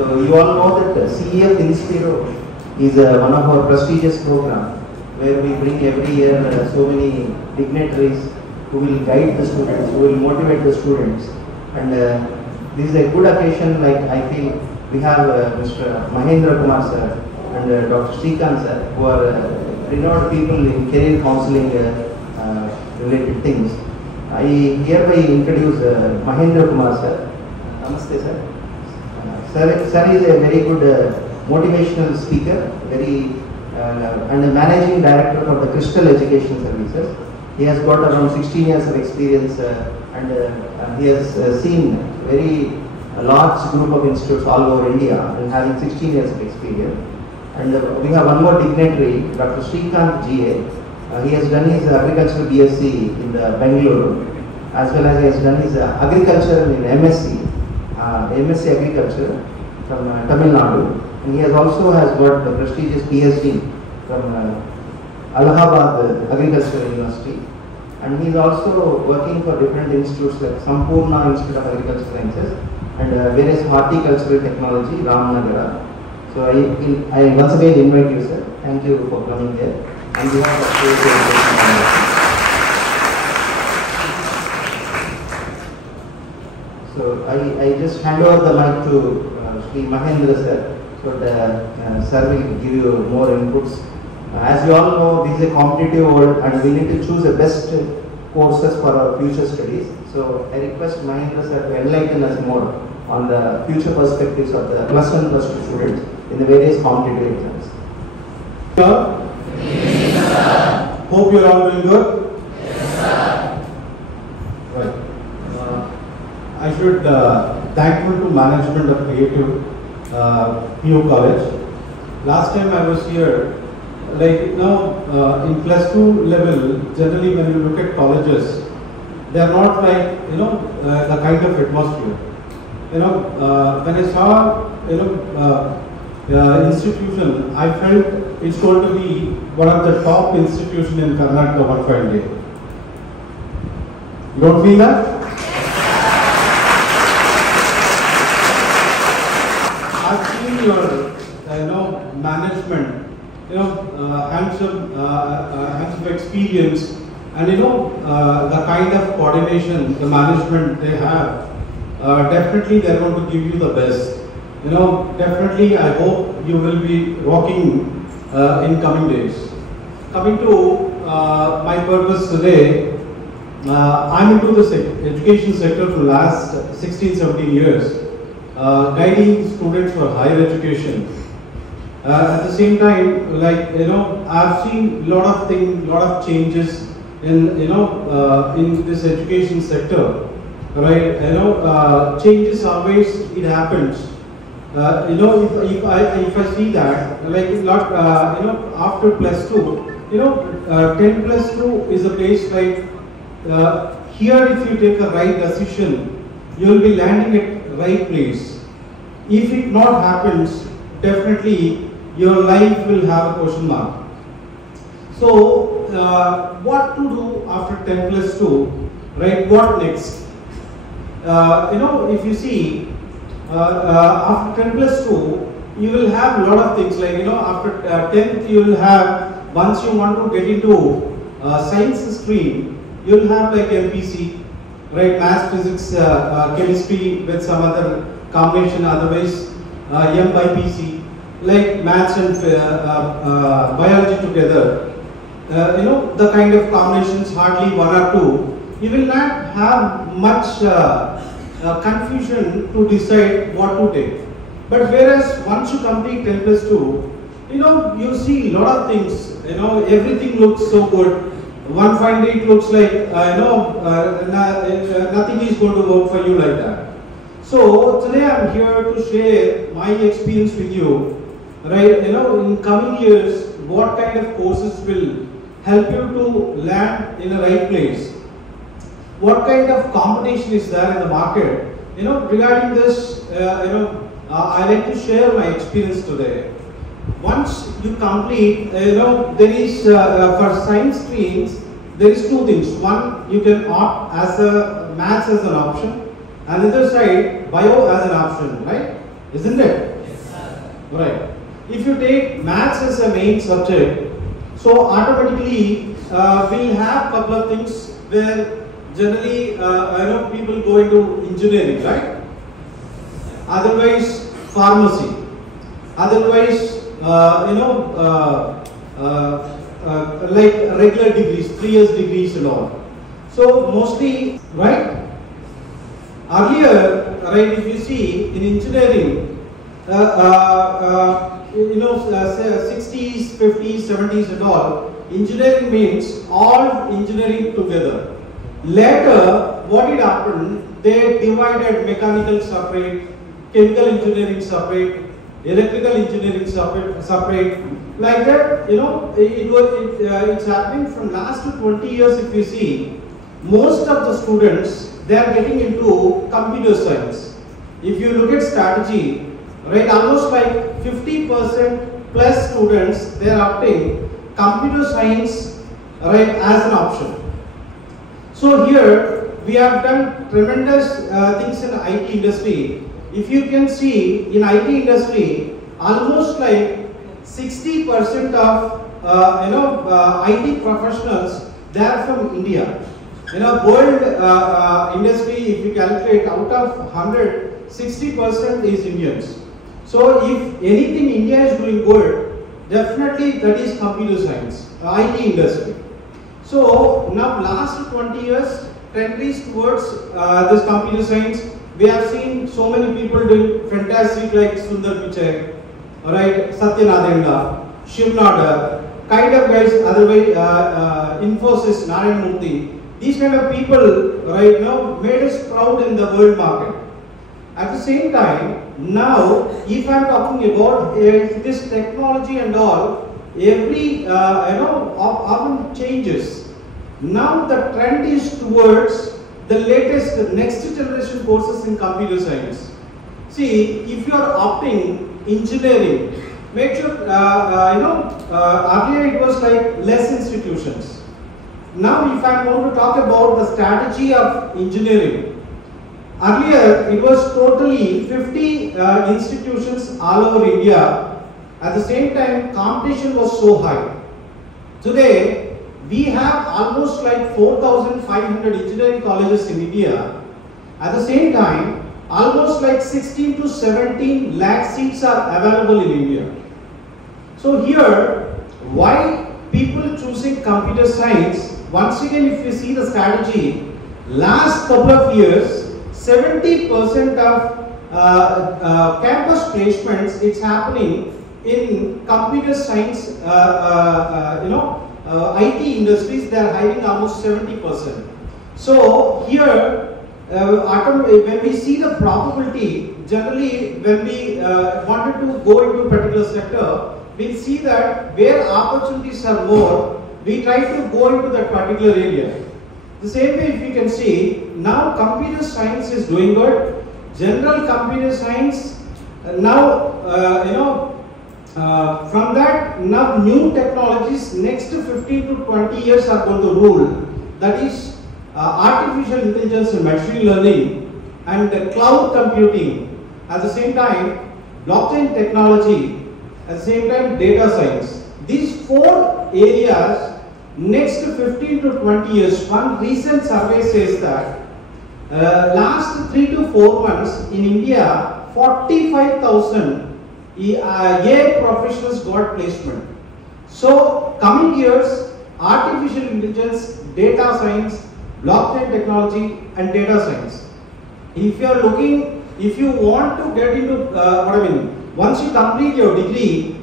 So you all know that CEF Inspiro is one of our prestigious programs where we bring every year so many dignitaries who will guide the students, who will motivate the students. And this is a good occasion, like I feel we have Mr. Mahendra Kumar sir and Dr. Srikanth sir, who are renowned people in career counseling related things. I hereby introduce Mahendra Kumar sir. Namaste sir. Sir is a very good motivational speaker, and a managing director for the Crystal Education Services. He has got around 16 years of experience and he has seen very large group of institutes all over India and having 16 years of experience. And we have one more dignitary, Dr. Srikanth GA. He has done his agricultural BSc in the Bangalore, as well as he has done his agriculture in MSc Agriculture from Tamil Nadu. And he has also got the prestigious PhD from Allahabad Agricultural University. And he is also working for different institutes like Sampurna Institute of Agricultural Sciences and various horticultural technology, Ramnagara. So I once again invite you, sir. Thank you for coming here. And we have So I just hand over the mic to Sri Mahendra sir. So the sir will give you more inputs. As you all know, this is a competitive world and we need to choose the best courses for our future studies. So I request Mahendra sir to enlighten us more on the future perspectives of the plus 1 plus 2 students in the various competitive exams. Yes, sir. Hope you are all doing good. Yes, sir. Right. I should thankful to management of Creative PU College. Last time I was here, like now in plus 2 level, generally when you look at colleges, they are not like the kind of atmosphere. When I saw institution, I felt it's going to be one of the top institutions in Karnataka one fine day. You don't feel that? I've seen your management, hands of experience, and the kind of coordination the management they have. Definitely they are going to give you the best. Definitely I hope you will be rocking in coming days. Coming to my purpose today, I'm into this education sector for the last 16-17 years, guiding students for higher education. At the same time, I've seen lot of changes in in this education sector. Right, changes always it happens. If I see that, after plus 2, 10 plus 2 is a place like here. If you take a right decision, you will be landing at right place. If it not happens, definitely your life will have a question mark. So, what to do after 10 plus 2? Right, what next? If you see, after 10 plus 2, you will have a lot of things like, after 10th you will have, once you want to get into science stream, you will have like MPC, right, maths, physics, chemistry with some other combination, otherwise M by PC, like maths and biology together. The kind of combinations, hardly 1 or 2. You will not have much confusion to decide what to take. But whereas once you complete 10 plus 2, you see a lot of things, everything looks so good. One fine day it looks like, nothing is going to work for you like that. So today I am here to share my experience with you, right? In coming years, what kind of courses will help you to land in the right place. What kind of competition is there in the market? Regarding this, I like to share my experience today. Once you complete, there is for science streams, there is 2 things. One, you can opt as a maths as an option, and the other side, bio as an option, right? isn't it? Right. If you take maths as a main subject, so automatically we'll have couple of things where generally people go into engineering, right? Otherwise pharmacy, otherwise like regular degrees, 3 years degrees and all. So mostly, right? Earlier, right, if you see in engineering, 60s, 50s, 70s and all, engineering means all engineering together. Later, what did happen? They divided mechanical separate, chemical engineering separate, electrical engineering separate. Like that, it's happening from last 20 years. If you see, most of the students, they are getting into computer science. If you look at strategy, right, almost like 50% plus students, they are opting computer science, right, as an option. So here we have done tremendous things in IT industry. If you can see in IT industry, almost like 60% of IT professionals, they are from India. World industry, if you calculate out of 100, 60% is Indians. So if anything India is doing good, definitely that is computer science, IT industry. So now last 20 years, trend is towards this computer science. We have seen so many people doing fantastic like Sundar Pichai, right, Satya Nadella, Shiv Nadar, kind of guys, otherwise Infosys, Narayan Murthy. These kind of people right now made us proud in the world market. At the same time, now if I am talking about this technology and all, every often changes. Now the trend is towards the latest next generation courses in computer science. See, if you are opting engineering, make sure earlier it was like less institutions. Now if I am going to talk about the strategy of engineering, earlier it was totally 50 institutions all over India. At the same time, competition was so high. Today, we have almost like 4,500 engineering colleges in India. At the same time, almost like 16 to 17 lakh seats are available in India. So here, why people choosing computer science? Once again, if you see the strategy, last couple of years, 70% of campus placements, it's happening in computer science, IT industries. They are hiring almost 70%. So here, when we see the probability, generally when we wanted to go into a particular sector, we'll see that where opportunities are more, we try to go into that particular area. The same way, if you can see, now computer science is doing good. General computer science, now from that, now new technologies next 15 to 20 years are going to rule. That is artificial intelligence and machine learning and cloud computing. At the same time, blockchain technology. At the same time, data science. These 4 areas, next 15 to 20 years, one recent survey says that last 3 to 4 months in India, 45,000 AI professionals got placement. So coming years, artificial intelligence, data science, blockchain technology and data science. If you are looking, if you want to get into once you complete your degree,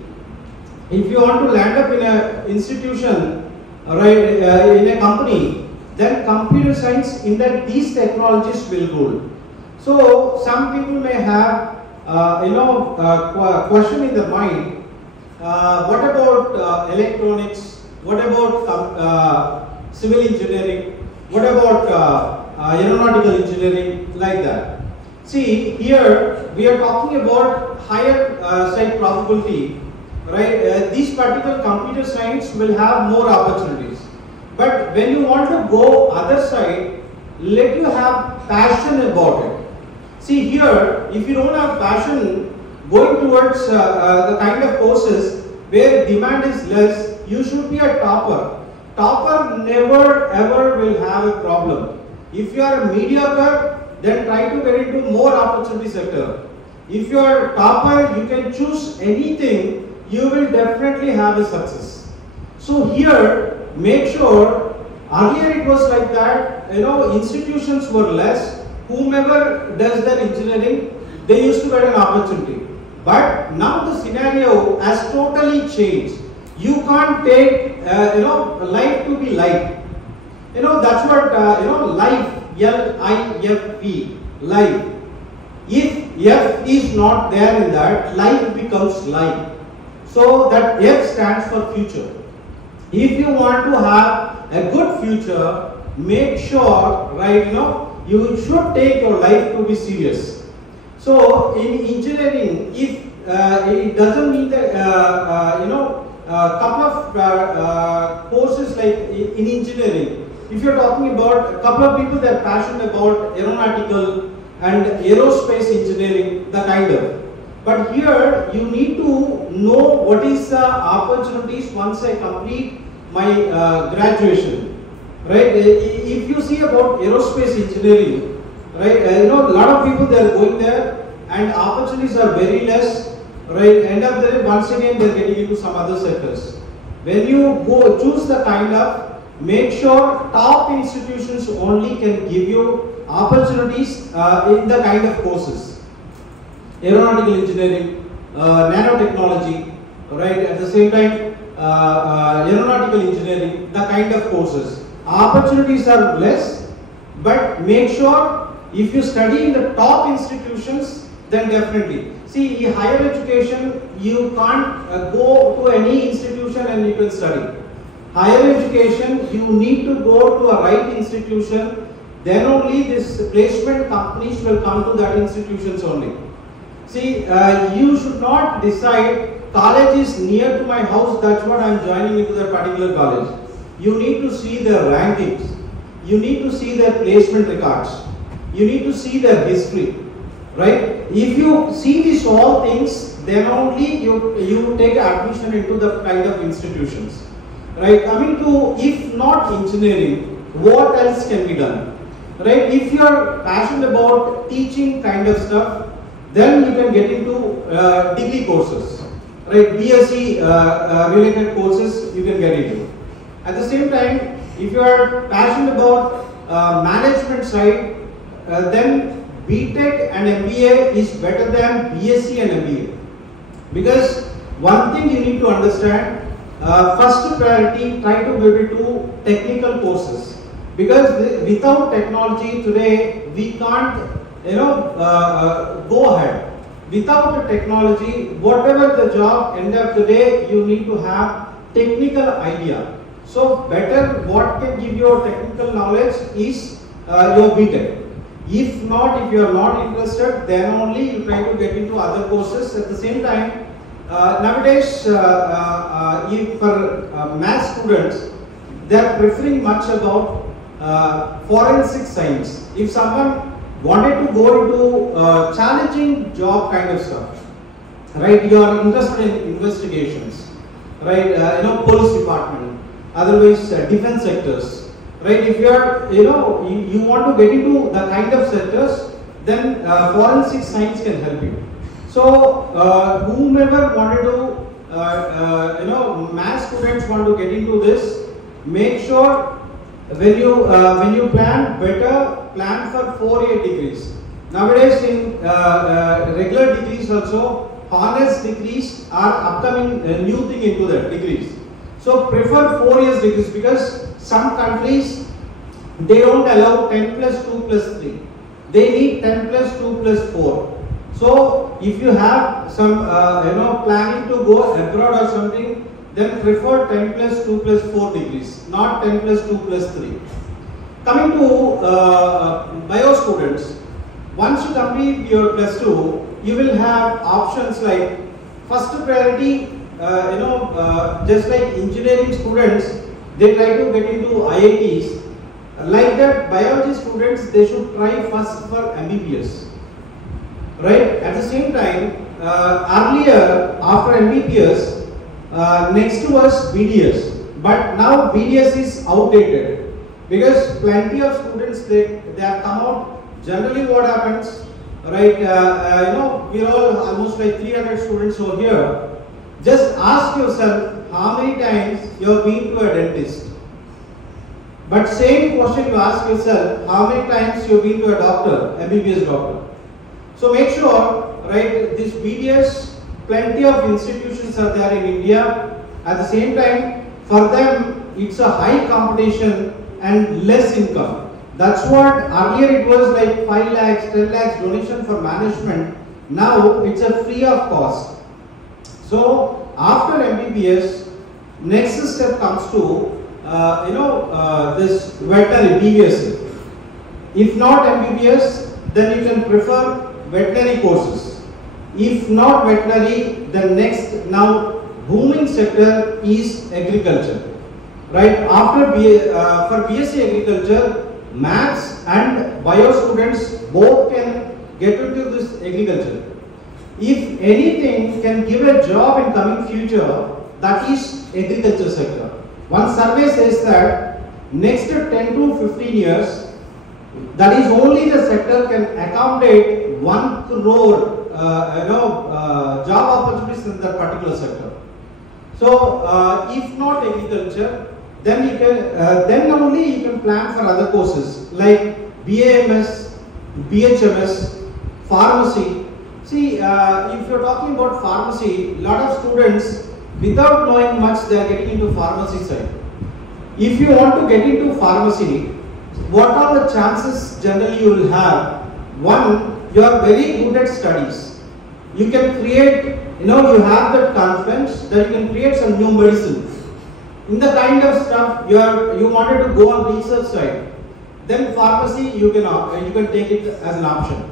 if you want to land up in an institution, right, in a company, then computer science in that these technologies will rule. So some people may have question in their mind, what about electronics, what about civil engineering, what about aeronautical engineering, like that. See, here we are talking about higher side probability, right? These particular computer science will have more opportunities. But when you want to go other side, let you have passion about it. See here, if you don't have passion, going towards the kind of courses where demand is less, you should be a topper. Topper never ever will have a problem. If you are mediocre, then try to get into more opportunity sector. If you are topper, you can choose anything, you will definitely have a success. So here, make sure, earlier it was like that, institutions were less, whomever does their engineering, they used to get an opportunity. But now the scenario has totally changed. You can't take, life to be life. That's what, life, L-I-F-E, life. If F is not there in that, life becomes life. So that F stands for future. If you want to have a good future, make sure, right, you should take your life to be serious. So in engineering, if it doesn't mean that, couple of courses like in engineering, if you're talking about a couple of people that are passionate about aeronautical and aerospace engineering, the kind of. But here you need to know what is the opportunities once I complete my graduation, right? If you see about aerospace engineering, right, a lot of people they are going there and opportunities are very less, right? End of the day, once again they are getting into some other sectors. When you go choose the kind of, make sure top institutions only can give you opportunities in the kind of courses. Aeronautical engineering, nanotechnology, right? At the same time, aeronautical engineering, the kind of courses. Opportunities are less, but make sure if you study in the top institutions, then definitely. See, in higher education, you can't go to any institution and you can study. Higher education, you need to go to a right institution, then only this placement companies will come to that institutions only. See, you should not decide college is near to my house, that's what I am joining into that particular college. You need to see their rankings, you need to see their placement records, you need to see their history, right? If you see these all things, then only you take admission into the kind of institutions. Right, coming to, if not engineering, what else can be done? Right, if you are passionate about teaching kind of stuff, then you can get into degree courses. Right, BSc related courses you can get into. At the same time, if you are passionate about management side, then BTech and MBA is better than BSc and MBA. Because one thing you need to understand, first priority, try to give it to technical courses, because without technology today we can't go ahead. Without the technology, whatever the job, end of the day you need to have technical idea. So better what can give you technical knowledge is your BTech. If not, if you are not interested, then only you try to get into other courses. At the same time, nowadays, for math students, they are preferring much about forensic science. If someone wanted to go into challenging job kind of stuff, right? You are interested in investigations, right? Police department, otherwise defense sectors, right? If you are, you want to get into the kind of sectors, then forensic science can help you. So, whomever wanted to, math students want to get into this, make sure when you plan, better plan for 4-year degrees. Nowadays, in regular degrees also, honors degrees are upcoming new thing into that degrees. So, prefer 4 years degrees, because some countries they don't allow 10 plus 2 plus 3. They need 10 plus 2 plus 4. So, if you have some, planning to go abroad or something, then prefer 10 plus 2 plus 4 degrees, not 10 plus 2 plus 3. Coming to bio students, once you complete your plus 2, you will have options like first priority, just like engineering students, they try to get into IITs. Like that, biology students, they should try first for MBBS. Right? At the same time, earlier after MBBS, next was BDS, but now BDS is outdated because plenty of students they have come out. Generally, what happens, right? We're all almost like 300 students over here. Just ask yourself how many times you have been to a dentist. But same question you ask yourself, how many times you have been to a doctor, MBBS doctor. So make sure, right, this BDS, plenty of institutions are there in India. At the same time, for them, it's a high competition and less income. That's what earlier it was like 5 lakhs, 10 lakhs donation for management. Now it's a free of cost. So after MBBS, next step comes to this veterinary BVS. If not MBBS, then you can prefer veterinary courses. If not veterinary, the next now booming sector is agriculture. Right after for BSc agriculture, maths and bio students both can get into this agriculture. If anything can give a job in coming future, that is agriculture sector. One survey says that next 10 to 15 years, that is only the sector can accommodate 1 crore job opportunities in that particular sector. So if not agriculture, then you can then only you can plan for other courses like BAMS, BHMS, pharmacy. See, if you're talking about pharmacy, a lot of students without knowing much they are getting into pharmacy side. If you want to get into pharmacy, what are the chances generally you will have? One, you are very good at studies. You can create, you have that confidence that you can create some new medicine. In the kind of stuff you wanted to go on research side, then pharmacy you can take it as an option.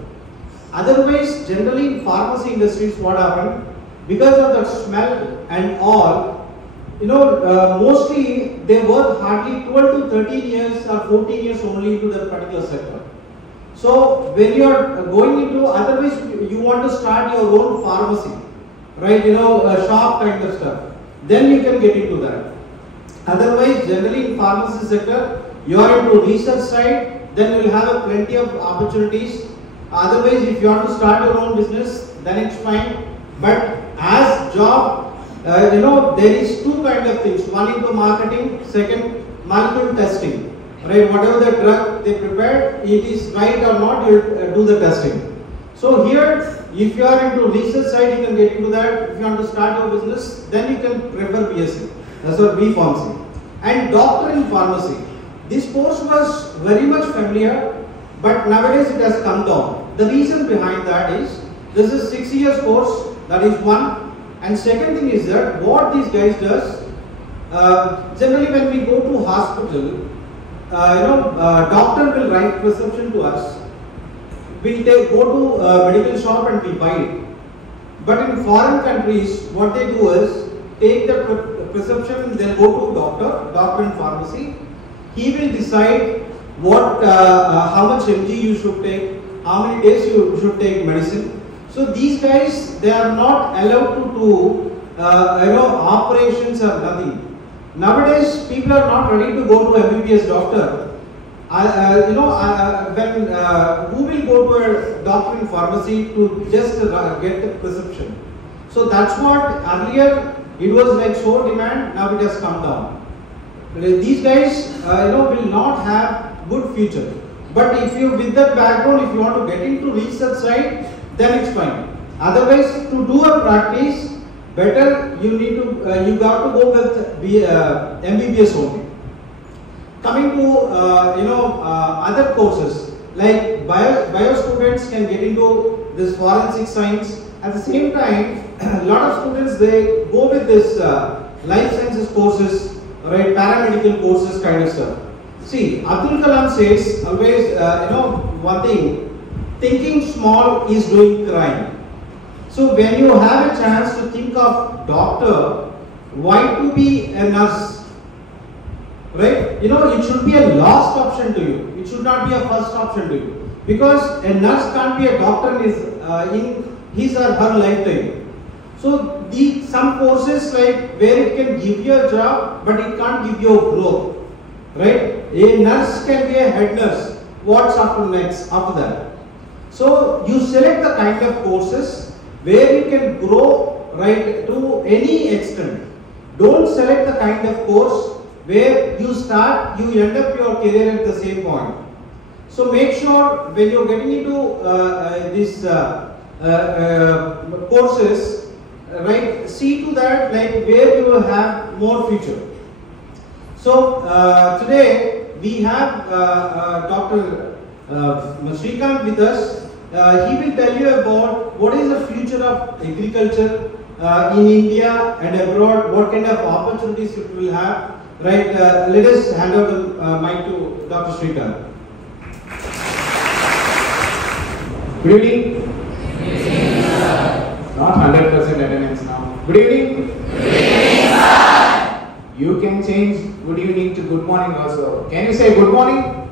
Otherwise, generally in pharmacy industries, what happened? Because of the smell and all, mostly they work hardly 12 to 13 years or 14 years only into that particular sector. So when you are going into, otherwise you want to start your own pharmacy, right? A shop kind of stuff. Then you can get into that. Otherwise, generally in pharmacy sector, you are into research side, then you will have plenty of opportunities. Otherwise, if you want to start your own business, then it's fine. But as job, there is two kind of things. One into marketing, second molecule testing. Right, whatever the drug they prepared, it is right or not, you do the testing. So here, if you are into research side, you can get into that. If you want to start your business, then you can prefer BSc. That's what B Pharmacy. And doctor in pharmacy. This course was very much familiar, but nowadays it has come down. The reason behind that is, this is 6 years course, that is one. And second thing is that what these guys does, generally when we go to hospital, doctor will write prescription to us. We go to medical shop and we buy it. But in foreign countries, what they do is take the prescription, they'll go to doctor in pharmacy. He will decide what, how much mg you should take, how many days you should take medicine. So these guys, they are not allowed to do, operations or nothing. Nowadays, people are not ready to go to MBBS doctor. Who will go to a doctor in pharmacy to just get the prescription? So that's what earlier it was like so demand. Now it has come down. These guys, will not have good future. But if you, with that background, if you want to get into research side, then it's fine. Otherwise, to do a practice, better you need to you got to go with MBBS only. Coming to other courses like bio students can get into this forensic science. At the same time, a lot of students they go with this life sciences courses, right? Paramedical courses kind of stuff. See, Abdul Kalam says always, one thing: thinking small is doing crime. So when you have a chance to think of doctor, why to be a nurse? Right? It should be a last option to you. It should not be a first option to you. Because a nurse can't be a doctor in his or her lifetime. So some courses like where it can give you a job, but it can't give you growth, right? A nurse can be a head nurse. What's after that? So you select the kind of courses where you can grow, right, to any extent. Don't select the kind of course where you end up your career at the same point. So make sure when you're getting into these courses, right, see to that like where you will have more future. So today we have Dr. Srikanth with us. He will tell you about what is the future of agriculture in India and abroad, what kind of opportunities it will have. Right, let us hand over the mic to Dr. Srikanth. Good evening. Not 100% attendance now. Good evening. Good evening, sir. You can change good evening to good morning also. Can you say good morning?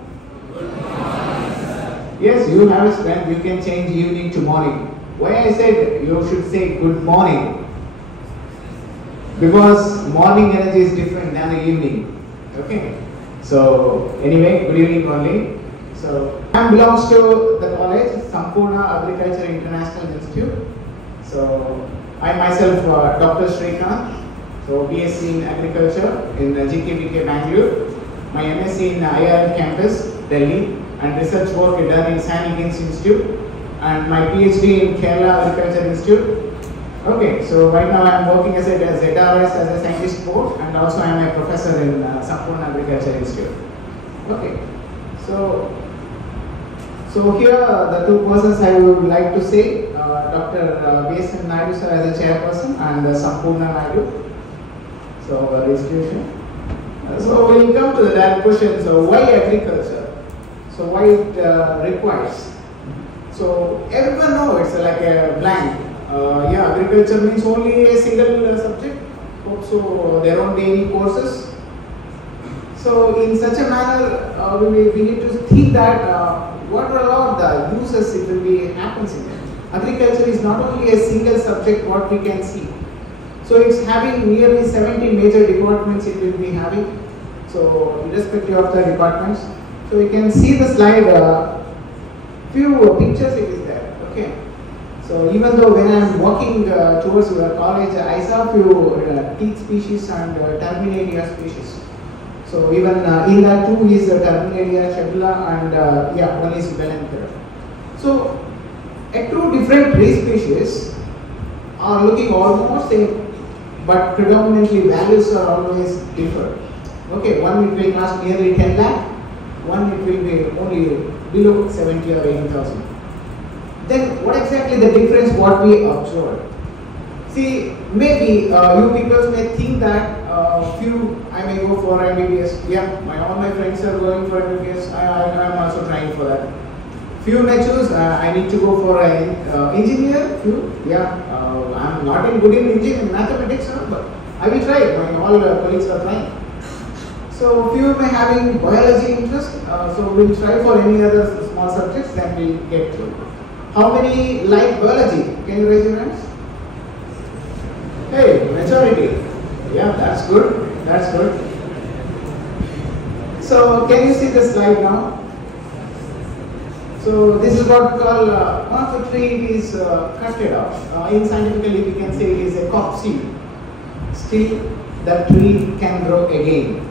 Good morning, sir. Yes, you have a strength. You can change evening to morning. Why I said you should say good morning? Because morning energy is different than the evening. Okay. So anyway, good evening only. So I belongs to the college Sampurna Agriculture International Institute. So I myself Dr. Srikanth. So BSc in Agriculture in GKBK Bangalore. My MSc in IIM campus Delhi and research work done in San Higgins Institute and my PhD in Kerala Agriculture Institute. Okay, so right now I am working as a ZRS as a scientist coach and also I am a professor in Sampurna Agriculture Institute. Okay, so here the two persons I would like to say, Dr. B.S.N. Naidu sir as a chairperson and Sampurna Naidu. So institution. So we'll come to the direct question. So why agriculture? So why it requires? So everyone knows it's like a blank. Yeah, agriculture means only a single subject. So there won't be any courses. So in such a manner, we need to think that what are all the uses it will be happens in it. Agriculture is not only a single subject what we can see. So it's having nearly 70 major departments it will be having. So irrespective of the departments. So you can see the slide, few pictures it is there. Okay. So even though when I am walking towards your college, I saw few teak species and terminalia species. So even in that two is terminalia, cedula and yeah, one is Belenthera. So two different tree species are looking almost same, but predominantly values are always different. Okay, one it will cost nearly 10 lakh, one it will be only below 70 or 80,000. Then what exactly the difference what we observed? See, maybe you people may think that few I may go for MBBS. Yeah, all my friends are going for MBBS. I am also trying for that. Few may choose I need to go for an engineer. Few, yeah, I am not in good in engineering mathematics, but I will try. My all colleagues are trying. So few may having biology interest. So we will try for any other small subjects. Then we will get through. How many like biology? Can you raise your hands? Hey, majority. Yeah, that's good. That's good. So, can you see the slide now? So, this is what we call one of the tree is cutted off. In scientifically, we can say it is a crop seed. Still, the tree can grow again.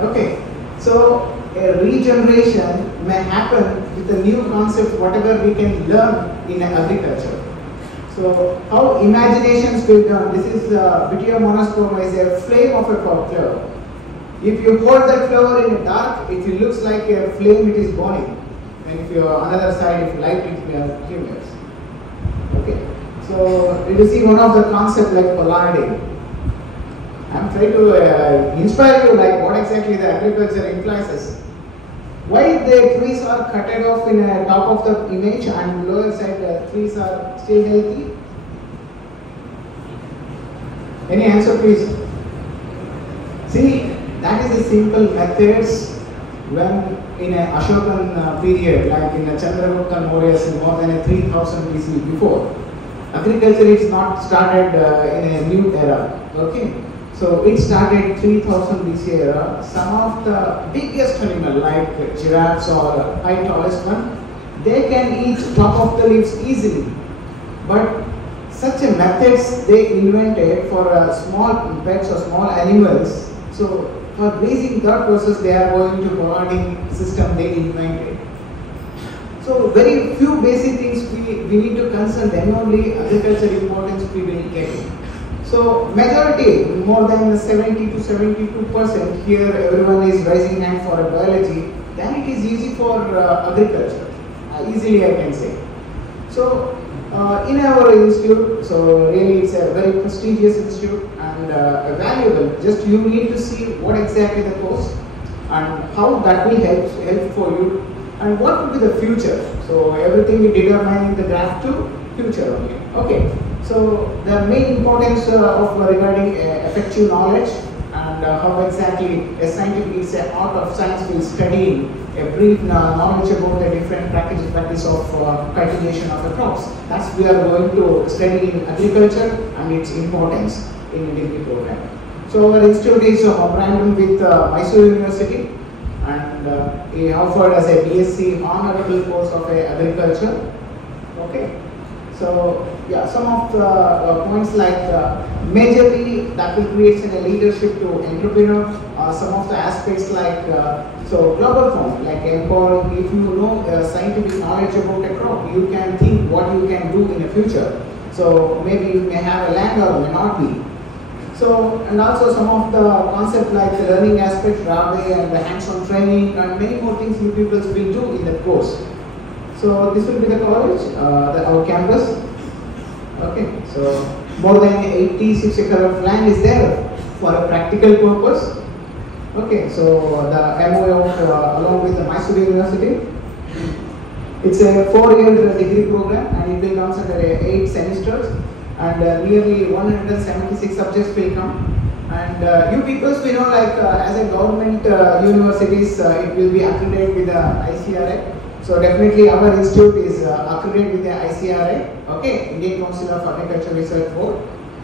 Okay. So, a regeneration may happen with the new concepts, whatever we can learn in agriculture. So, how imaginations will done? This is Vitia monosperma is a flame of a flower. If you hold that flower in the dark, it looks like a flame it is burning. And if you are another side, if light it accumulates. Okay. So, you see one of the concepts like polarity. I am trying to inspire you like what exactly the agriculture implies us. Why the trees are cutted off in the top of the image and lower side the trees are still healthy? Any answer please? See, that is the simple methods when in a Ashokan period, like in the Chandragupta Maurya's more than 3000 BC before. agriculture is not started in a new era. Okay, so it started 3000 BC era. Some of the biggest animal like giraffes or high tallest one, they can eat top of the leaves easily. But such a methods they invented for small pets or small animals. So for raising that process, they are going to providing system they invented. So very few basic things we need to concern, then only agriculture importance we will get it. So majority, more than 70 to 72% here, everyone is raising hand for a biology. Then it is easy for agriculture. Easily I can say. So in our institute, so really it's a very prestigious institute and valuable. Just you need to see what exactly the course and how that will help for you and what will be the future. So everything we determine in the graph to future only. Okay. So the main importance of regarding effective knowledge and how exactly a scientific is an art of science will study a brief knowledge about the different practice of cultivation of the crops. That's we are going to study in agriculture and its importance in the degree program. So our institute is branded with Mysore University and he offered as a BSc honorable course of agriculture. Okay. So yeah, some of the points like majorly that will create a leadership to entrepreneur. Some of the aspects like so global form like empowering. If you know scientific knowledge about a crop, you can think what you can do in the future. So maybe you may have a land or may not be. So and also some of the concept like the learning aspect, raw way and the hands-on training and many more things you people will do in the course. So this will be the college, our campus. Okay, so more than 86 acres of land is there for a practical purpose. Okay, so the MOU along with the Mysore University. It's a 4-year degree program and it will come under 8 semesters and nearly 176 subjects will come. And you people we know like as a government universities it will be accredited with the ICRA. So definitely our institute is accredited with the ICRA, okay, Indian Council of Agriculture Research Board.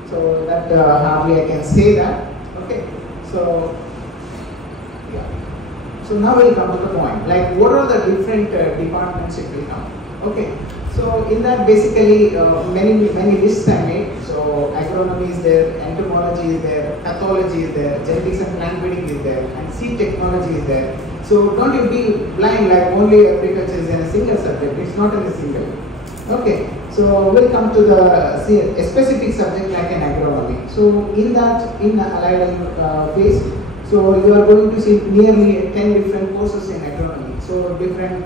So that hardly I can say that, okay. So yeah. So now we'll come to the point. Like what are the different departments it will come? Okay. So in that basically many lists I made. So agronomy is there, entomology is there, pathology is there, genetics and plant breeding is there, and seed technology is there. So don't you be blind like only agriculture is in a single subject. It's not in a single. Okay. So we'll come to the a specific subject like an agronomy. So in that in allied phase, so you are going to see nearly 10 different courses in agronomy. So different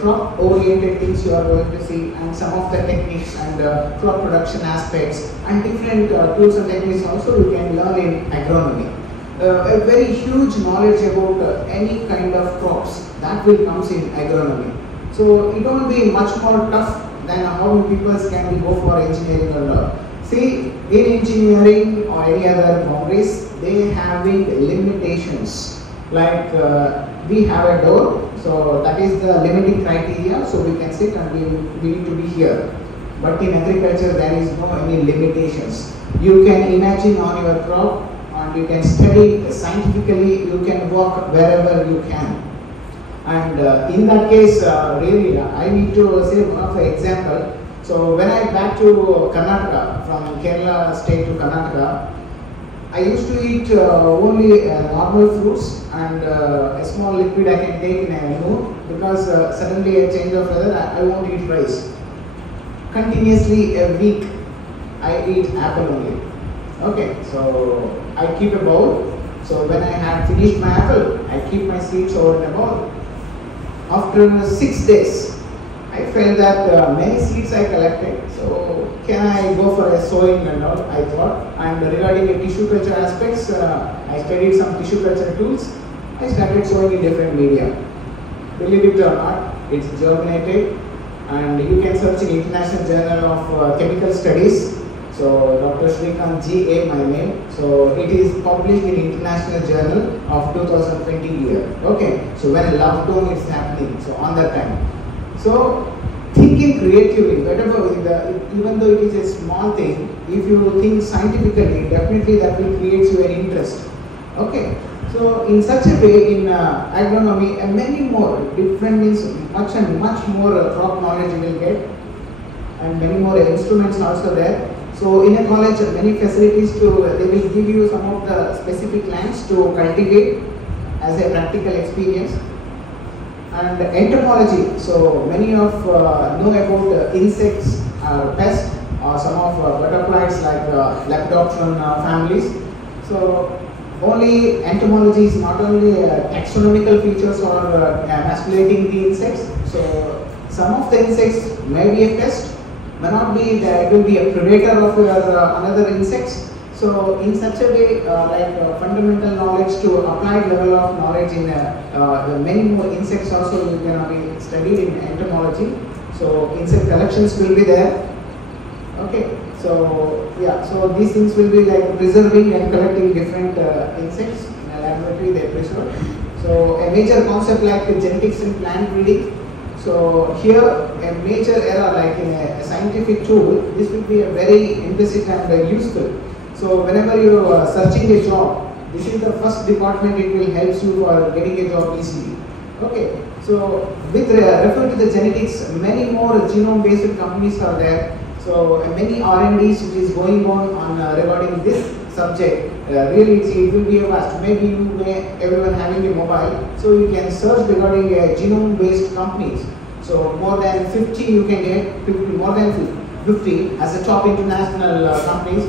crop oriented things you are going to see and some of the techniques and crop production aspects and different tools and techniques also you can learn in agronomy. A very huge knowledge about any kind of crops that will comes in agronomy. So it won't be much more tough than how people can go for engineering or law. See, in engineering or any other boundaries, they having limitations. Like we have a door, so that is the limiting criteria. So we can sit and we need to be here. But in agriculture, there is no any limitations. You can imagine on your crop. And you can study scientifically, you can work wherever you can. And in that case, really, I need to say one of the example. So when I back to Karnataka, from Kerala state to Karnataka, I used to eat only normal fruits and a small liquid I can take in a noon because suddenly a change of weather, I won't eat rice. Continuously a week, I eat apple only. Okay, so I keep a bowl. So when I had finished my apple, I keep my seeds over in a bowl. After 6 days, I felt that many seeds I collected. So can I go for a sowing and all? I thought. And regarding the tissue culture aspects, I studied some tissue culture tools. I started sowing in different media. Believe it or not, it's germinated. And you can search in International Journal of Chemical Studies. So Dr. Shrikant G.A. my name. So it is published in International Journal of 2020 year. Okay. So when a lockdown is happening, so on that time. So thinking creatively. Whatever, even though it is a small thing, if you think scientifically, definitely that will create you an interest. Okay. So in such a way, in agronomy, and many more different means much and much more crop knowledge you will get, and many more instruments also there. So in a college, many facilities they will give you some of the specific lands to cultivate as a practical experience. And entomology, so many of know about insects, pests, or some of butterflies like Lepidopteran families. So only entomology is not only taxonomical features or emasculating the insects. So some of the insects may be a pest, may not be, that will be a predator of another insects. So in such a way, fundamental knowledge to applied level of knowledge in the many more insects also you can be studied in entomology. So insect collections will be there. Okay. So yeah, so these things will be like preserving and collecting different insects in a laboratory they preserve. So a major concept like genetics in plant breeding. So here a major era like in a scientific tool, this will be a very implicit and useful. So whenever you are searching a job, this is the first department it will help you for getting a job easily. Okay. So with referring to the genetics, many more genome based companies are there. So many R&Ds which is going on regarding this subject. Really it will be a vast. Maybe everyone having a mobile, so you can search regarding genome based companies. So more than 50 you can get, more than 50 as a top international companies.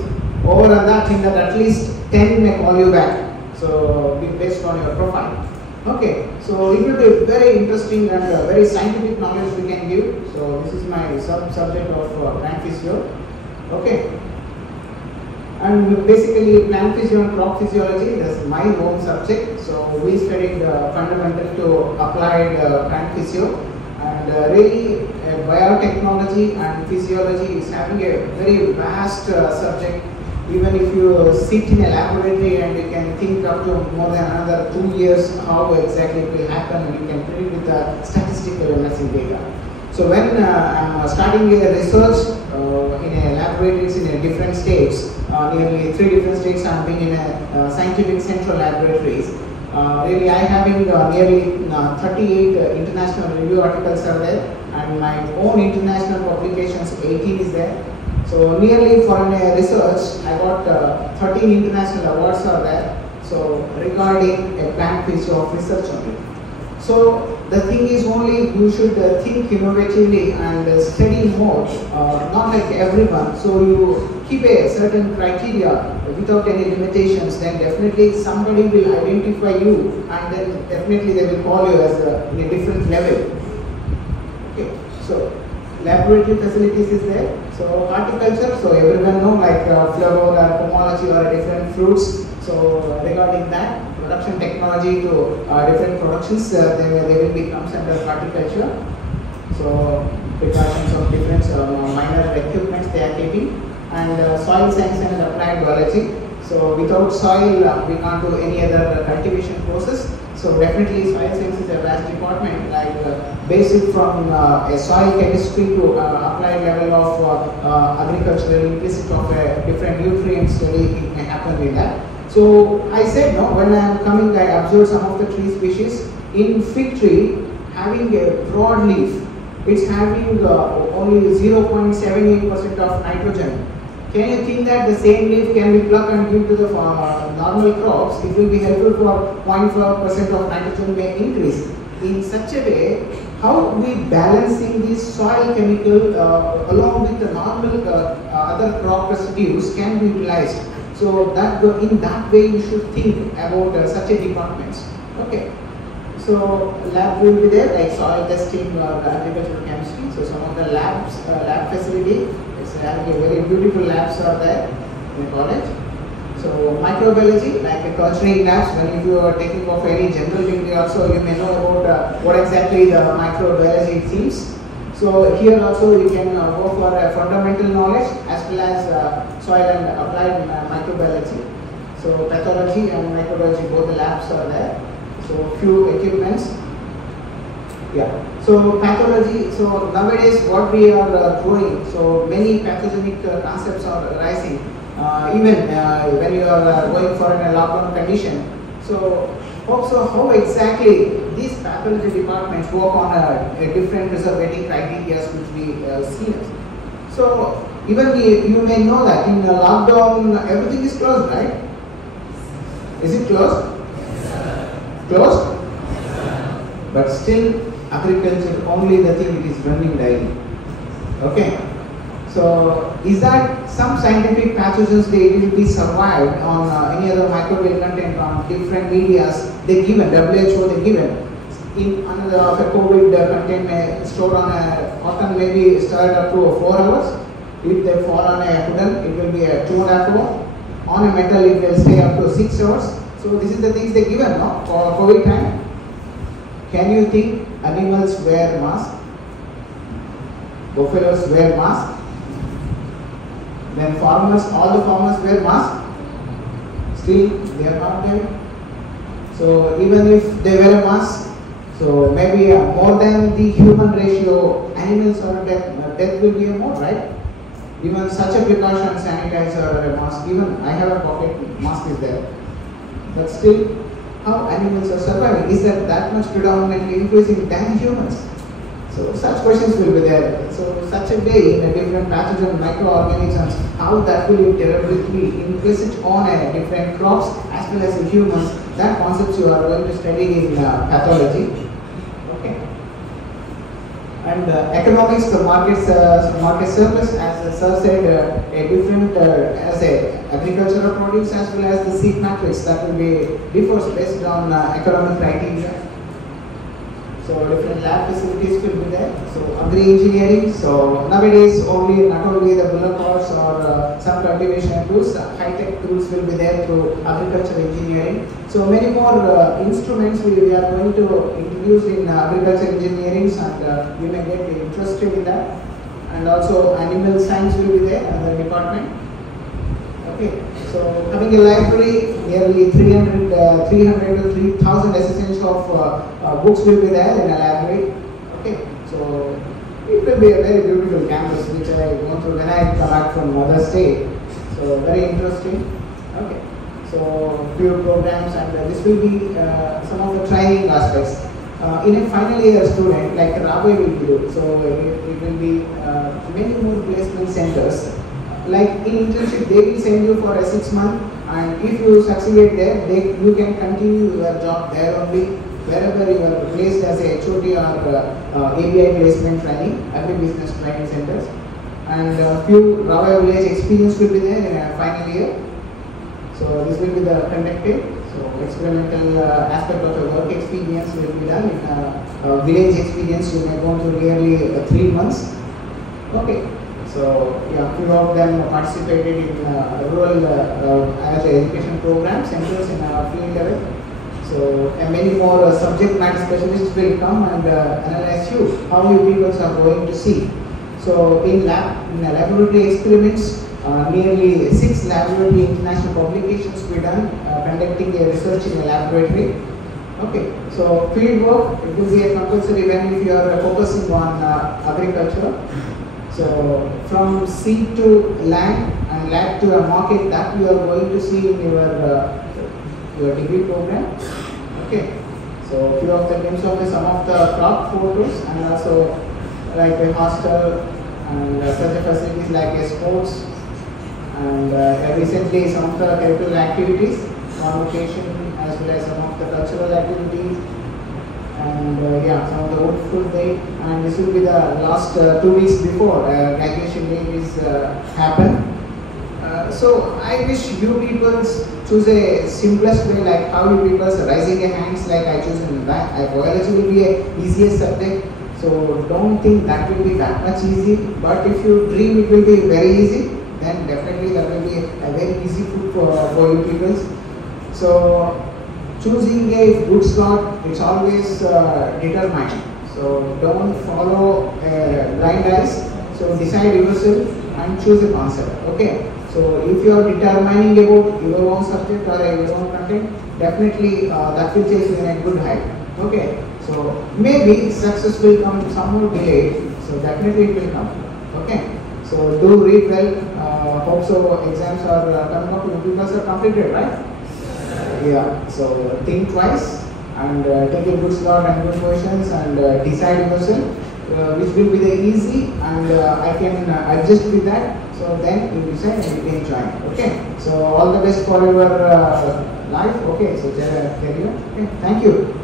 Over that, in that at least 10 may call you back. So based on your profile. Okay, so it will be very interesting and very scientific knowledge we can give. So this is my subject of plant physio. Okay, and basically plant physio and crop physiology, that's my own subject. So we studied fundamental to applied plant physio, and really biotechnology and physiology is having a very vast subject. Even if you sit in a laboratory and you can think up to more than another 2 years how exactly it will happen, and you can predict with the statistical MSc data. So when I'm starting a research in a laboratories in a different states, nearly 3 different states I'm being in a scientific central laboratories. Really I having nearly 38 international review articles are there, and my own international publications 18 is there. So nearly for a research, I got 13 international awards are there. So regarding a plant physio of research only. So the thing is only you should think innovatively and study more, not like everyone. So you keep a certain criteria without any limitations, then definitely somebody will identify you, and then definitely they will call you as in a different level. Okay, so laboratory facilities is there. So horticulture, so everyone know like flower or pomology or different fruits. So regarding that, production technology to different productions, they will be comes under horticulture. So precautions of different minor equipments they are keeping, and soil science and applied biology. So without soil, we can't do any other cultivation process. So definitely soil science is a vast department, like basic from a soil chemistry to applied level of agricultural implicit of different nutrient study, it may happen in that. So I said no, when I am coming I observed some of the tree species. In fig tree having a broad leaf, it's having only 0.78% of nitrogen. Can you think that the same leaf can be plucked and give to the normal crops? It will be helpful for 0.4% of nitrogen may increase. In such a way, how we balancing this soil chemical along with the normal other crop residues can be utilized. So that in that way you should think about such a departments. Okay. So lab will be there like soil testing or agricultural chemistry. So some of the labs, lab facility. A very beautiful labs are there in the college. So microbiology, like a culturing labs, when if you are taking of any general degree also, you may know about what exactly the microbiology seems. So here also you can go for fundamental knowledge as well as soil and applied microbiology. So pathology and microbiology, both the labs are there. So few equipments. Yeah. So pathology. So nowadays, what we are doing. So many pathogenic concepts are rising. Even when you are going for a lockdown condition. So also, how exactly these pathology departments work on a different reservating criteria which we see. So even you may know that in the lockdown everything is closed, right? Is it closed? Closed? But still agriculture only the thing it is running daily. Okay. So is that some scientific pathogens they will be survived on any other microbial content on different medias they given, WHO they given. In another of a COVID content may stored on a cotton maybe stored up to 4 hours. If they fall on a wooden, it will be a 2.5 hours. On a metal, it will stay up to 6 hours. So this is the things they given, no, for COVID time. Can you think animals wear masks? Buffaloes wear masks. Then farmers, all the farmers wear masks. Still, they are not there. So even if they wear a mask, so maybe more than the human ratio, animals are death will be more, right? Even such a precaution, sanitizer or a mask, even I have a pocket mask is there. But still, how animals are surviving? Is that much predominantly increasing than humans? So such questions will be there. So such a way in a different pathogen microorganisms, how that will deliberately implicit on a different crops as well as in humans, that concepts you are going to study in pathology. Okay. And economics, the market surplus, as Sir said, a different as a agricultural produce as well as the seed matrix that will be differs based on economic criteria. So different lab facilities will be there. So agri-engineering. So nowadays not only the bullock carts or some cultivation tools, high-tech tools will be there through agricultural engineering. So many more instruments we are going to introduce in agricultural engineering, and you may get interested in that. And also animal science will be there another department. Okay. So having a library, nearly 300 to 3,000 essence of books will be there in a library. Okay, so it will be a very beautiful campus which I go through when I come back from another state. So very interesting. Okay, so few programs, and this will be some of the training aspects. In a final year student, like Rabe will do, so it will be many more placement centers. Like in internship, they will send you for a 6 month, and if you succeed there, you can continue your job there only, wherever you are placed as a HOD or ABI placement training, agri-business training centers. And few Rava village experience will be there in a final year. So this will be the conducted. So experimental aspect of the work experience will be done. In village experience, you may go to nearly 3 months. Okay. So yeah, few of them participated in rural education programs, centers in field level. So many more subject matter specialists will come and analyze you how you people are going to see. So in laboratory experiments, nearly 6 laboratory international publications were done conducting a research in a laboratory. Okay, so field work, it will be a compulsory when if you are focusing on agriculture. So from seed to land and land to a market, that you are going to see in your degree program. Okay, so few of the names of some of the crop photos, and also like a hostel and such a facilities like a sports, and recently some of the curricular activities, convocation as well as some of the cultural activities. And yeah, some of the hopeful date, and this will be the last 2 weeks before graduation day is happen. So I wish you people choose a simplest way, like how you people are raising your hands, like I choose in that. Biology will be a easiest subject, so don't think that will be that much easy. But if you dream it will be very easy, then definitely that will be a very easy food for you people. So choosing a good slot, it's always determined. So don't follow blind eyes. So decide yourself and choose a concept. Okay. So if you are determining about your own subject or your own content, definitely that will take you in a good height. Okay. So So maybe success will come somewhat delayed, so definitely it will come. Okay. So do read well. Hope so. Exams are coming up. You guys are completed, right? Yeah. So think twice and take a good slot and good questions and decide yourself which will be the easy and I can adjust with that. So then you decide and you can join. Okay. So all the best for your life. Okay. So carry on. Okay. Thank you.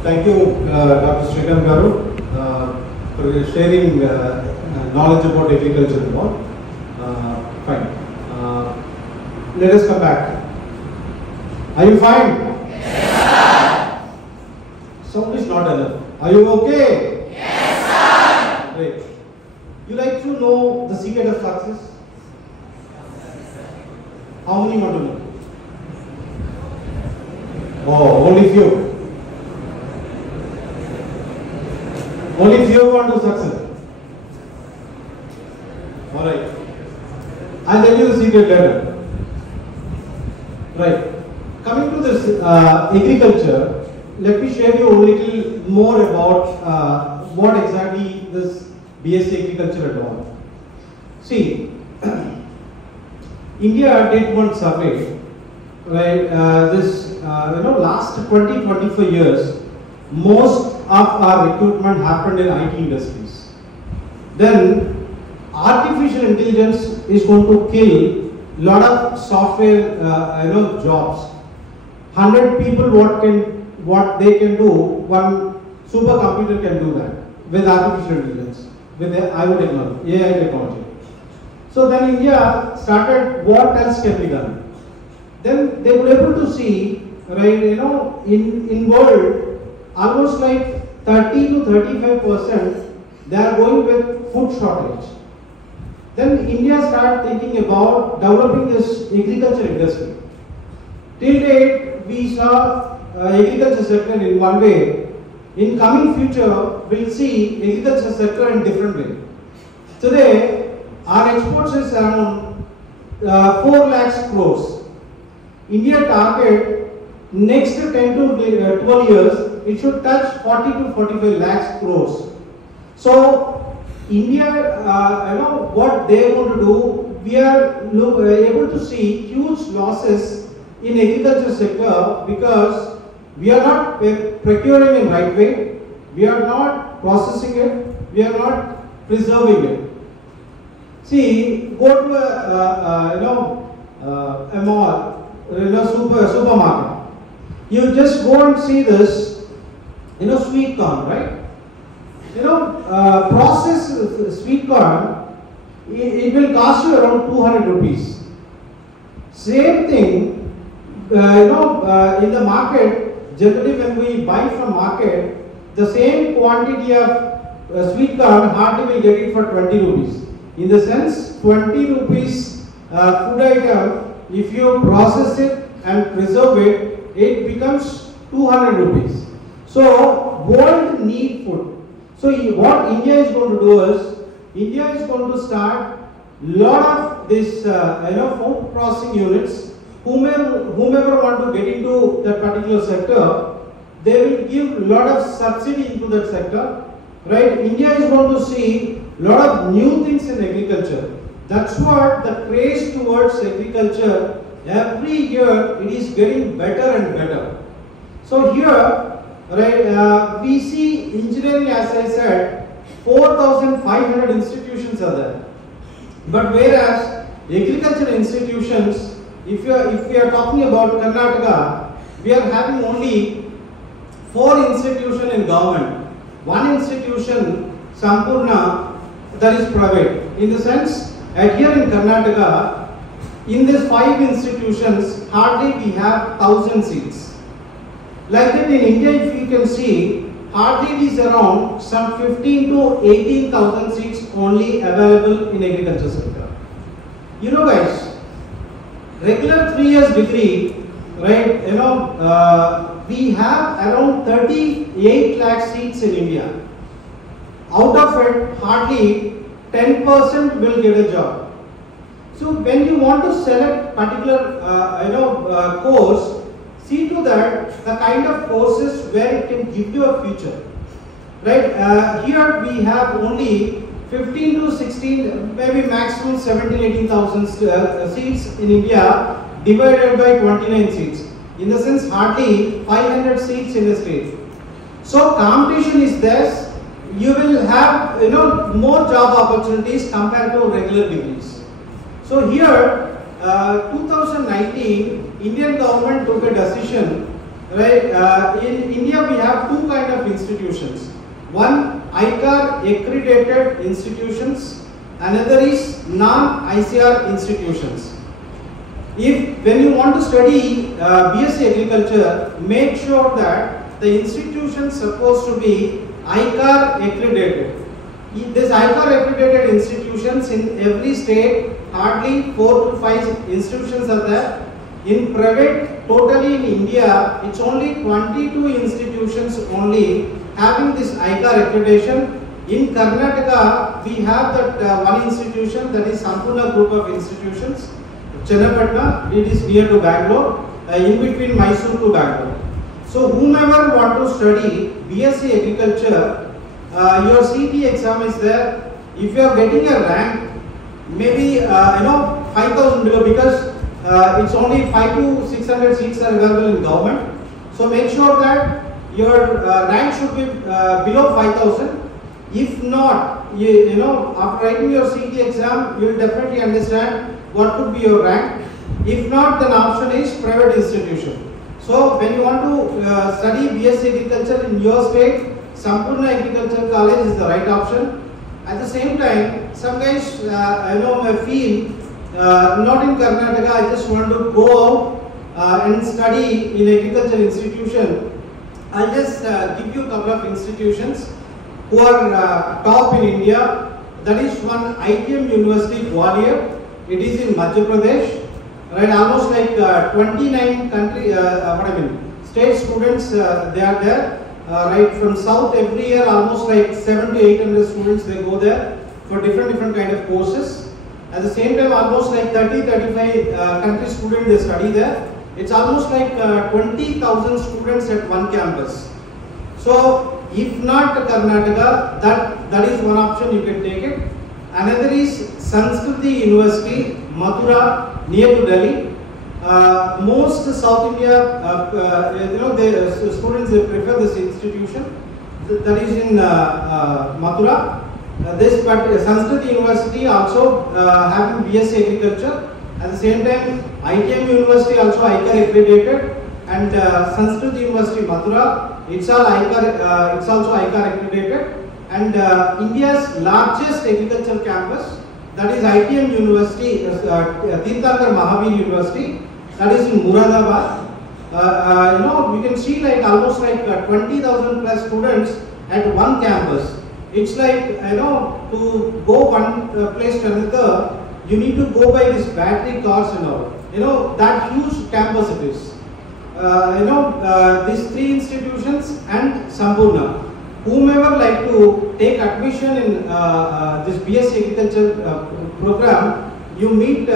Thank you, Dr. Srikanth Garu, for sharing knowledge about agriculture and all. Fine. Let us come back. Are you fine? Yes, sir. Sound is not enough. Are you okay? Yes, sir. Great. You like to know the secret of success? How many want to know? Oh, only few. Only few want to succeed. Alright. I'll tell you the secret later. Right. Coming to this agriculture, let me share you a little more about what exactly this BSc Agriculture and all. See, India did one survey, right? Last 20-25 years, most of our recruitment happened in IT industries. Then artificial intelligence is going to kill lot of software jobs. 100 people what they can do, one supercomputer can do that with artificial intelligence, with the AI technology. So then India started what else can be done. Then they were able to see, right, in world almost like 30 to 35% they are going with food shortage. Then India started thinking about developing this agriculture industry. Till date, we saw agriculture sector in one way. In coming future, we'll see agriculture sector in different way. Today, our exports is around 4 lakhs crores. India target next 10 to 12 years, it should touch 40 to 45 lakhs crores. So India, what they want to do, we are able to see huge losses in agriculture sector because we are not procuring in right way, we are not processing it, we are not preserving it. See, go to a mall, supermarket. You just go and see this, sweet corn, right? Processed sweet corn, it will cost you around 200 rupees. Same thing, in the market, generally when we buy from market, the same quantity of sweet corn hardly we get it for 20 rupees. In the sense, 20 rupees food item, if you process it and preserve it, it becomes 200 rupees. So, world need food. So, what India is going to do is, India is going to start lot of this, food processing units. Whomever want to get into that particular sector, they will give lot of subsidy into that sector, right? India is going to see lot of new things in agriculture. That's what the craze towards agriculture, every year it is getting better and better. So here, right, we see engineering, as I said, 4,500 institutions are there. But whereas agricultural institutions, if we are talking about Karnataka, we are having only 4 institutions in government. One institution, Sampurna, that is private. In the sense, here in Karnataka, in these 5 institutions, hardly we have 1,000 seats. Like that in India, if you can see, hardly it is around some 15 to 18,000 seats only available in agriculture sector. Guys, regular 3 years degree, right, we have around 38 lakh seats in India. Out of it, hardly 10% will get a job. So when you want to select particular course, see to that the kind of courses where it can give you a future, right? Here we have only 15 to 16, maybe maximum 17,000 to 18,000 seats in India, divided by 29 seats. In the sense, hardly 500 seats in the state. So competition is there. You will have more job opportunities compared to regular degrees. So here, 2019, Indian government took a decision. Right? In India, we have two kind of institutions. One, ICAR accredited institutions. Another is non-ICAR institutions. When you want to study BSc Agriculture, make sure that the institution is supposed to be ICAR accredited. These ICAR accredited institutions in every state, hardly 4 to 5 institutions are there. In private, totally in India, it's only 22 institutions only having this ICAR accreditation. In Karnataka, we have that one institution, that is Sampurna group of institutions. Chennapatna, it is near to Bangalore, in between Mysore to Bangalore. So whomever want to study BSc Agriculture, your CT exam is there. If you are getting a rank, maybe 5,000 below, because it's only 5 to 600 seats are available in government. So make sure that your rank should be below 5,000. If not, after writing your CT exam, you will definitely understand what could be your rank. If not, then option is private institution. So when you want to study BSc Agriculture in your state, Sampurna Agriculture College is the right option. At the same time, some guys may feel not in Karnataka, I just want to go out and study in agriculture institution. I'll just give you a couple of institutions who are top in India. That is one ITM University Gwalior. It is in Madhya Pradesh, right? Almost like 29 state students they are there, right? From south every year, almost like 700 to 800 students they go there for different kind of courses. At the same time, almost like 30-35 country students they study there. It's almost like 20,000 students at one campus. So if not Karnataka, that is one option, you can take it. Another is Sanskriti University, Mathura, near to Delhi. Most South India, the students they prefer this institution. That is in Mathura. Sanskriti University also having BSc Agriculture. At the same time, ITM University also ICAR accredited, and Sanskriti University Mathura, it's also ICAR accredited. And India's largest agriculture campus, that is ITM University, Tirthankar Mahavir University, that is in Muradabad. We can see like almost like 20,000 plus students at one campus. It's like to go one place to another, you need to go by this battery cars and all. That huge campus it is. These three institutions and Sampurna. Whomever like to take admission in this BSc Agriculture program, you meet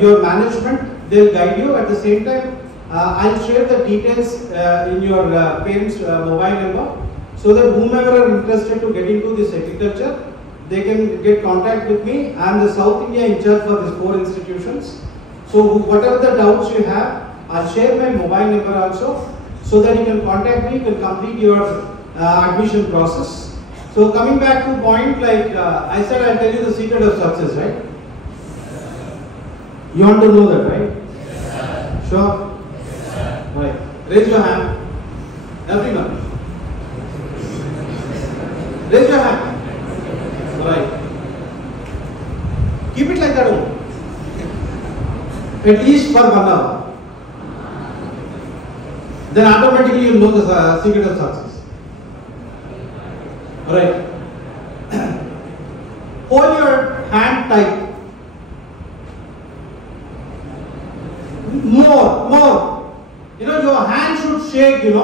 your management. They'll guide you. At the same time, I'll share the details in your parents' mobile number, so that whomever are interested to get into this agriculture, they can get contact with me. I am the South India in charge for these 4 institutions. So whatever the doubts you have, I'll share my mobile number also, so that you can contact me, you can complete your admission process. So coming back to point, like I said, I'll tell you the secret of success, right? You want to know that, right? Yes. Sure? Yes. Right. Raise your hand. Everyone. Raise your hand. Right. Keep it like that only. At least for 1 hour. Then automatically you will know the secret of success. Alright. Hold your hand tight. More. Your hand should shake,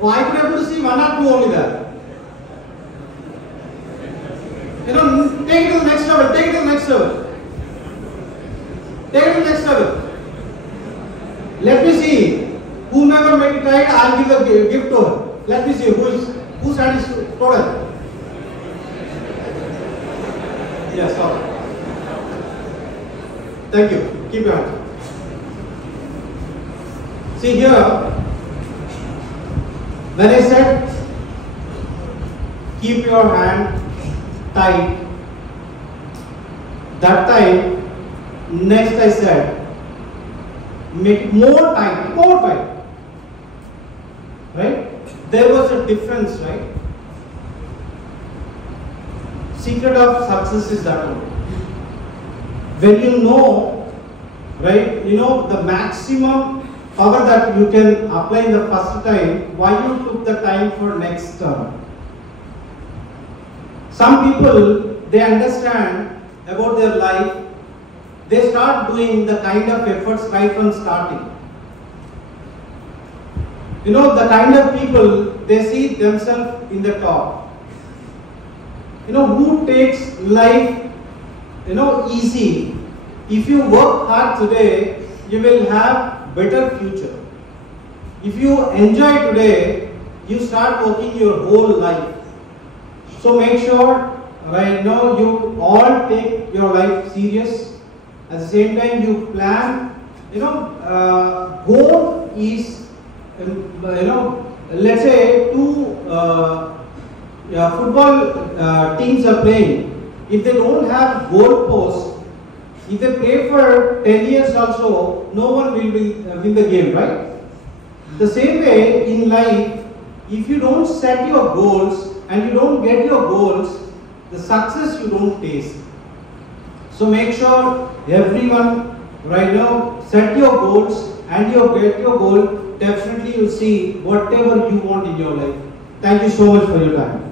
Oh, I could able to see 1 or 2 only there. take it to the next level, take it to the next level. Take it to the next level. Let me see. Whomever make it right, I'll give a gift to her. Let me see whose hand is total. Yes, stop. Thank you. Keep your hand. See here, when I said keep your hand tight, that time, next I said make it more tight, right? There was a difference, right? Secret of success is that one. When you know, right, you know the maximum power that you can apply in the first time, why you took the time for next term. Some people, they understand about their life, they start doing the kind of efforts right from starting. You know, the kind of people, they see themselves in the top. You know, who takes life, you know, easy. If you work hard today, you will have better future. If you enjoy today, you start working your whole life. So make sure right now you all take your life serious. At the same time, you plan. You know, goal is, you know, let's say two football teams are playing. If they don't have goal posts, if they play for 10 years also, no one will win the game, right? The same way in life, if you don't set your goals and you don't get your goals, the success you don't taste. So make sure everyone right now set your goals and you get your goal, definitely you see whatever you want in your life. Thank you so much for your time.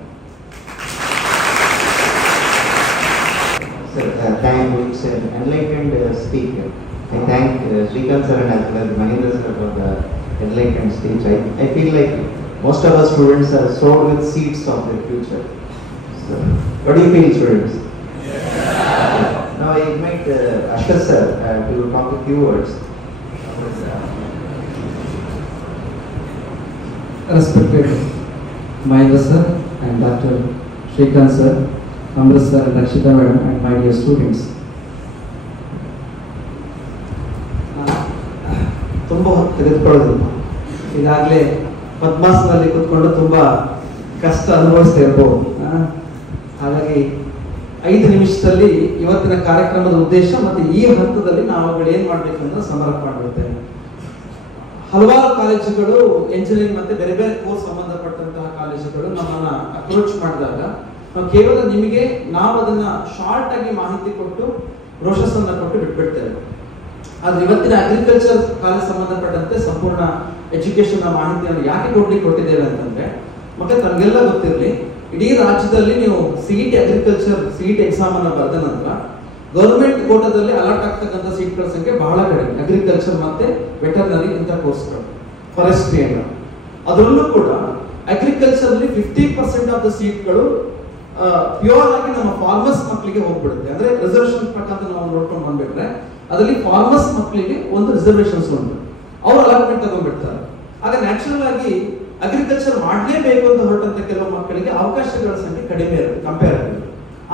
Sir, thank you, sir. Enlightened speaker. I thank Srikanth sir and as well as Mahendra sir for the enlightened speech. I feel like most of our students are sowed with seeds of their future. So, what do you feel, students? Yeah. Now I invite Ashwat sir to talk a few words. Respected Mahendra sir and Dr. Srikanth sir, Amrit sir and Rakshita madam and my dear students. ತುಂಬ ತೆಗೆದುಕೊಳ್ಳೋದಿಲ್ಲ. ಈಗಾಗಲೇ ಪದ್ಮಾಸನದಲ್ಲಿ ಕೂತ್ಕೊಂಡು ತುಂಬ ಕಷ್ಟ ಅನುಭವಿಸ್ತಾ ಇರ್ಬೋದು. ಹಾಗಾಗಿ 5 ನಿಮಿಷದಲ್ಲಿ ಇವತ್ತಿನ ಕಾರ್ಯಕ್ರಮದ ಉದ್ದೇಶ ಮತ್ತು ಈ ಹಂತದಲ್ಲಿ ನಾವುಗಳು ಏನು ಮಾಡಬೇಕಂದ್ರೆ ಸಮರ್ಪಣೆ ಮಾಡಿಬಿಡ್ತೇವೆ. ಹಲವಾರು ಕಾಲೇಜುಗಳು ಎಂಜಿನಿಯರಿಂಗ್ ಮತ್ತು ಬೇರೆ ಬೇರೆ ಕೋರ್ಸ್ ಸಂಬಂಧಪಟ್ಟಂತಹ ಕಾಲೇಜುಗಳು ನಮ್ಮನ್ನು ಅಪ್ರೋಚ್ ಮಾಡಿದಾಗ ನಾವು ಕೇವಲ ನಿಮಗೆ ನಾವು ಅದನ್ನು ಶಾರ್ಟ್ ಆಗಿ ಮಾಹಿತಿ ಕೊಟ್ಟು ಪ್ರೋಸೆಸ್ ಅನ್ನು ಕೊಟ್ಟು ಬಿಟ್ಬಿಡ್ತೇವೆ. ಆದ್ರೆ ಇವತ್ತಿನ ಅಗ್ರಿಕಲ್ಚರ್ ಕಾಲೇಜ್ ಸಂಬಂಧಪಟ್ಟಂತೆ ಸಂಪೂರ್ಣ ಎಜುಕೇಶನ್ ಮಾಹಿತಿಯನ್ನು ಯಾಕೆ ಕೊಟ್ಟಿದ್ದೇವೆ ಅಂತಂದ್ರೆ, ಮತ್ತೆ ತಮಗೆಲ್ಲ ಗೊತ್ತಿರಲಿ, ಇಡೀ ರಾಜ್ಯದಲ್ಲಿ ನೀವು ಸಿಇಟಿ ಅಗ್ರಿಕಲ್ಚರ್ ಸಿಇಟಿ ಎಕ್ಸಾಮ್ ಅನ್ನು ಬರೆದ ನಂತರ ಗವರ್ಮೆಂಟ್ ಕೋಟಾದಲ್ಲಿ ಅಲಾಟ್ ಆಗ್ತಕ್ಕಂಥ ಸೀಟ್ಗಳ ಸಂಖ್ಯೆ ಬಹಳ ಕಡಿಮೆ. ಅಗ್ರಿಕಲ್ಚರ್ ಮತ್ತೆ ವೆಟರ್ನರಿ ಇಂಥ ಕೋರ್ಸ್ಗಳು, ಫಾರೆಸ್ಟ್ರಿ ಅನ್ನ. ಅದರಲ್ಲೂ ಕೂಡ ಅಗ್ರಿಕಲ್ಚರ್ ಅಲ್ಲಿ 50% ಆಫ್ ದ ಸೀಟ್ಗಳು ಪ್ಯೂರ್ ಆಗಿ ನಮ್ಮ ಫಾರ್ಮರ್ಸ್ ಮಕ್ಕಳಿಗೆ ಹೋಗ್ಬಿಡುತ್ತೆ. ಅಂದ್ರೆ ರಿಸರ್ವೇಶನ್ ಪ್ರಕಾರ ನಾವು ನೋಡ್ಕೊಂಡು ಬಂದ್ಬಿಟ್ರೆ ಅದರಲ್ಲಿ ಫಾರ್ಮರ್ಸ್ ಮಕ್ಕಳಿಗೆ ಒಂದು ರಿಸರ್ವೇಶನ್ಸ್ ಉಂಟು, ಅವ್ರು ಅಲಾಟ್ಮೆಂಟ್ ತಗೊಂಡ್ಬಿಡ್ತಾರೆ. ಆಗ ನ್ಯಾಚುರಲ್ ಆಗಿ ಅಗ್ರಿಕಲ್ಚರ್ ಮಾಡಲೇಬೇಕು ಅಂತ ಹೊರಟಂತ ಕೆಲವು ಮಕ್ಕಳಿಗೆ ಅವಕಾಶಗಳ ಸಂಖ್ಯೆ ಕಡಿಮೆ ಇರುತ್ತೆ ಕಂಪೇರಿಟಿವ್.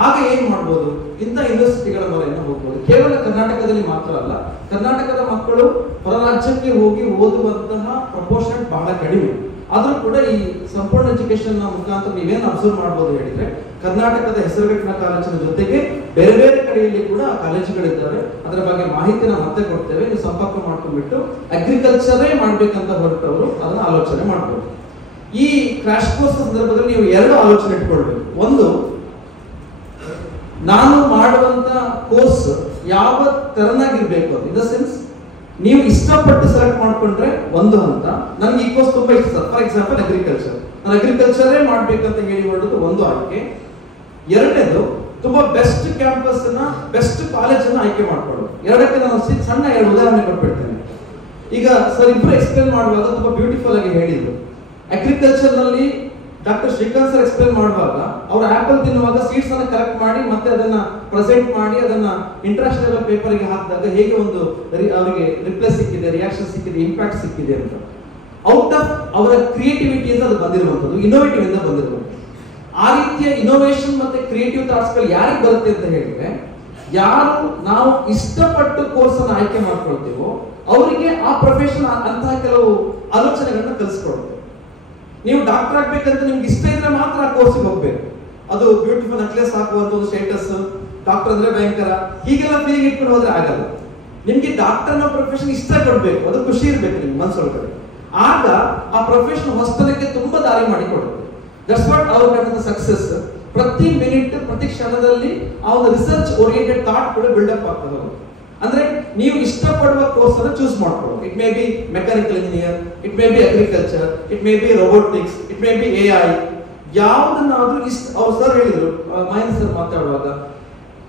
ಆಗ ಏನ್ ಮಾಡ್ಬೋದು, ಇಂಥ ಯೂನಿವರ್ಸಿಟಿಗಳ ಮೊರೆಯನ್ನು ಹೋಗ್ಬೋದು. ಕೇವಲ ಕರ್ನಾಟಕದಲ್ಲಿ ಮಾತ್ರ ಅಲ್ಲ, ಕರ್ನಾಟಕದ ಮಕ್ಕಳು ಹೊರ ರಾಜ್ಯಕ್ಕೆ ಹೋಗಿ ಓದುವಂತಹ ಪ್ರಪೋರ್ಷನ್ ಬಹಳ ಕಡಿಮೆ. ಆದ್ರೂ ಕೂಡ ಈ ಸಂಪೂರ್ಣ ಎಜುಕೇಶನ್ ಮುಖಾಂತರ ನೀವೇನು ಅಬ್ಸರ್ವ್ ಮಾಡ್ಬೋದು ಹೇಳಿದ್ರೆ, ಕರ್ನಾಟಕದ ಹೆಸರುಗಟ್ಟಿನ ಕಾಲೇಜಿನ ಜೊತೆಗೆ ಬೇರೆ ಬೇರೆ ಕಡೆಯಲ್ಲಿ ಕೂಡ ಕಾಲೇಜುಗಳಿದ್ದಾವೆ. ಅದರ ಬಗ್ಗೆ ಮಾಹಿತಿನ ಮತ್ತೆ ಕೊಡ್ತೇವೆ. ನೀವು ಸಂಪರ್ಕ ಮಾಡ್ಕೊಂಡ್ಬಿಟ್ಟು ಅಗ್ರಿಕಲ್ಚರೇ ಮಾಡ್ಬೇಕಂತ ಹೊರಟವರು ಅದನ್ನ ಆಲೋಚನೆ ಮಾಡ್ಬೋದು. ಈ ಕ್ರಾಶ್ ಕೋರ್ಸ್ ಸಂದರ್ಭದಲ್ಲಿ ನೀವು 2 ಆಲೋಚನೆ ಇಟ್ಕೊಳ್ಬೇಕು. ಒಂದು, ನಾನು ಮಾಡುವಂತ ಕೋರ್ಸ್ ಯಾವ ತೆರನಾಗಿರ್ಬೇಕು ಅಂತ. ಇನ್ ದ ಸೆನ್ಸ್, ನೀವು ಇಷ್ಟಪಟ್ಟು ಸೆಲೆಕ್ಟ್ ಮಾಡ್ಕೊಂಡ್ರೆ ಒಂದು ಹಂತ. ನನಗೆ ಈ ಕೋರ್ಸ್ ತುಂಬಾ ಇಷ್ಟ, ಫಾರ್ ಎಕ್ಸಾಂಪಲ್ ಅಗ್ರಿಕಲ್ಚರ್, ನಾನು ಅಗ್ರಿಕಲ್ಚರೇ ಮಾಡ್ಬೇಕಂತ ಹೇಳಿ ಹೊರಡೋದು ಒಂದು ಆಯ್ಕೆ. ಎರಡನೇದು, ತುಂಬಾ ಬೆಸ್ಟ್ ಕ್ಯಾಂಪಸ್ ನ ಬೆಸ್ಟ್ ಕಾಲೇಜ್ ಅನ್ನ ಆಯ್ಕೆ ಮಾಡ್ಕೊಳ್ಳೋದು. ಎರಡಕ್ಕೆ ನಾನು ಸಣ್ಣ 2 ಉದಾಹರಣೆ ಕೊಟ್ಬಿಡ್ತೇನೆ. ಈಗ ಸರ್ ಇಬ್ರು ಎಕ್ಸ್ಪ್ಲೇನ್ ಮಾಡುವಾಗ ತುಂಬಾ ಬ್ಯೂಟಿಫುಲ್ ಆಗಿ ಹೇಳಿದ್ರು. ಅಗ್ರಿಕಲ್ಚರ್ ನಲ್ಲಿ ಡಾಕ್ಟರ್ ಶ್ರೀಕಾಂತ್ ಸರ್ ಎಕ್ಸ್ಪ್ಲೇನ್ ಮಾಡುವಾಗ ಅವರು ಆಪಲ್ ತಿನ್ನುವಾಗ ಸೀಡ್ಸ್ ಅನ್ನ ಕಲೆಕ್ಟ್ ಮಾಡಿ ಮತ್ತೆ ಅದನ್ನ ಪ್ರೆಸೆಂಟ್ ಮಾಡಿ ಅದನ್ನ ಇಂಟರ್ನ್ಯಾಷನಲ್ ಪೇಪರ್ಗೆ ಹಾಕಿದಾಗ ಹೇಗೆ ಒಂದು ಅವರಿಗೆ ರಿಪ್ಲೈ ಸಿಕ್ಕಿದೆ, ರಿಯಾಕ್ಷನ್ ಸಿಕ್ಕಿದೆ, ಇಂಪ್ಯಾಕ್ಟ್ ಸಿಕ್ಕಿದೆ ಅಂತ. ಔಟ್ ಆಫ್ ಅವರ ಕ್ರಿಯೇಟಿವಿಟಿಯಿಂದ ಅದು ಬಂದಿರುವಂಥದ್ದು, ಇನ್ನೋವೇಟಿವ್ ಇಂದ ಬಂದಿರುವಂಥದ್ದು. ಆ ರೀತಿಯ ಇನೋವೇಷನ್ ಮತ್ತೆ ಕ್ರಿಯೇಟಿವ್ ಥಾಟ್ಸ್ಗಳು ಯಾರಿಗೆ ಬರುತ್ತೆ ಅಂತ ಹೇಳಿದ್ರೆ, ಯಾರು ನಾವು ಇಷ್ಟಪಟ್ಟು ಕೋರ್ಸ್ ಅನ್ನು ಆಯ್ಕೆ ಮಾಡ್ಕೊಳ್ತೀವೋ ಅವರಿಗೆ ಆ ಪ್ರೊಫೆಷನ್ ಅಂತಹ ಕೆಲವು ಆಲೋಚನೆಗಳನ್ನ ಕಲಿಸ್ಕೊಡುತ್ತೆ. ನೀವು ಡಾಕ್ಟರ್ ಆಗ್ಬೇಕಂತ ನಿಮ್ಗೆ ಇಷ್ಟ ಇದ್ರೆ ಮಾತ್ರ ಆ ಕೋರ್ಸ್ಗೆ ಹೋಗ್ಬೇಕು. ಅದು ಬ್ಯೂಟಿಫುಲ್ ನೆಕ್ಲೆಸ್ ಹಾಕುವಂತ ಒಂದು ಸ್ಟೇಟಸ್, ಡಾಕ್ಟರ್ ಅಂದ್ರೆ ಭಯಂಕರ, ಹೀಗೆಲ್ಲ ಫೀಲಿಂಗ್ ಇಟ್ಕೊಂಡು ಹೋದ್ರೆ ಆಗಲ್ಲ. ನಿಮ್ಗೆ ಡಾಕ್ಟರ್ ಅನ್ನೋ ಪ್ರೊಫೆಷನ್ ಇಷ್ಟ ಕೊಡ್ಬೇಕು, ಅದು ಖುಷಿ ಇರ್ಬೇಕು ನಿಮ್ಗೆ ಮನಸ್ಸೊಳಗಡೆ. ಆಗ ಆ ಪ್ರೊಫೆಷನ್ ಹೊಸತನಕ್ಕೆ ತುಂಬಾ ದಾರಿ ಮಾಡಿ ಕೊಡುತ್ತೆ. ದಟ್ಸ್ ವಾಟ್ ಅವರ ಸಕ್ಸಸ್. ಪ್ರತಿ ಮಿನಿಟ್ ಪ್ರತಿ ಕ್ಷಣದಲ್ಲಿ ಆ ಒಂದು ರಿಸರ್ಚ್ ಓರಿಯೆಂಟೆಡ್ ಥಾಟ್ ಕೂಡ ಬಿಲ್ಡಪ್ ಆಗ್ತದೆ. ಅಂದ್ರೆ ನೀವು ಇಷ್ಟಪಡುವ ಕೋರ್ಸ್ ಅನ್ನು ಚೂಸ್ ಮಾಡ್ಕೊಳ್ಳಿ. It may be mechanical engineer, it may be agriculture, it may be robotics, it may be AI. ಯಾವುದನ್ನಾದ್ರೂ ಅವ್ರು ಸರ್ ಹೇಳಿದ್ರು, ಮಹೇಂದ್ರ ಸರ್ ಮಾತಾಡುವಾಗ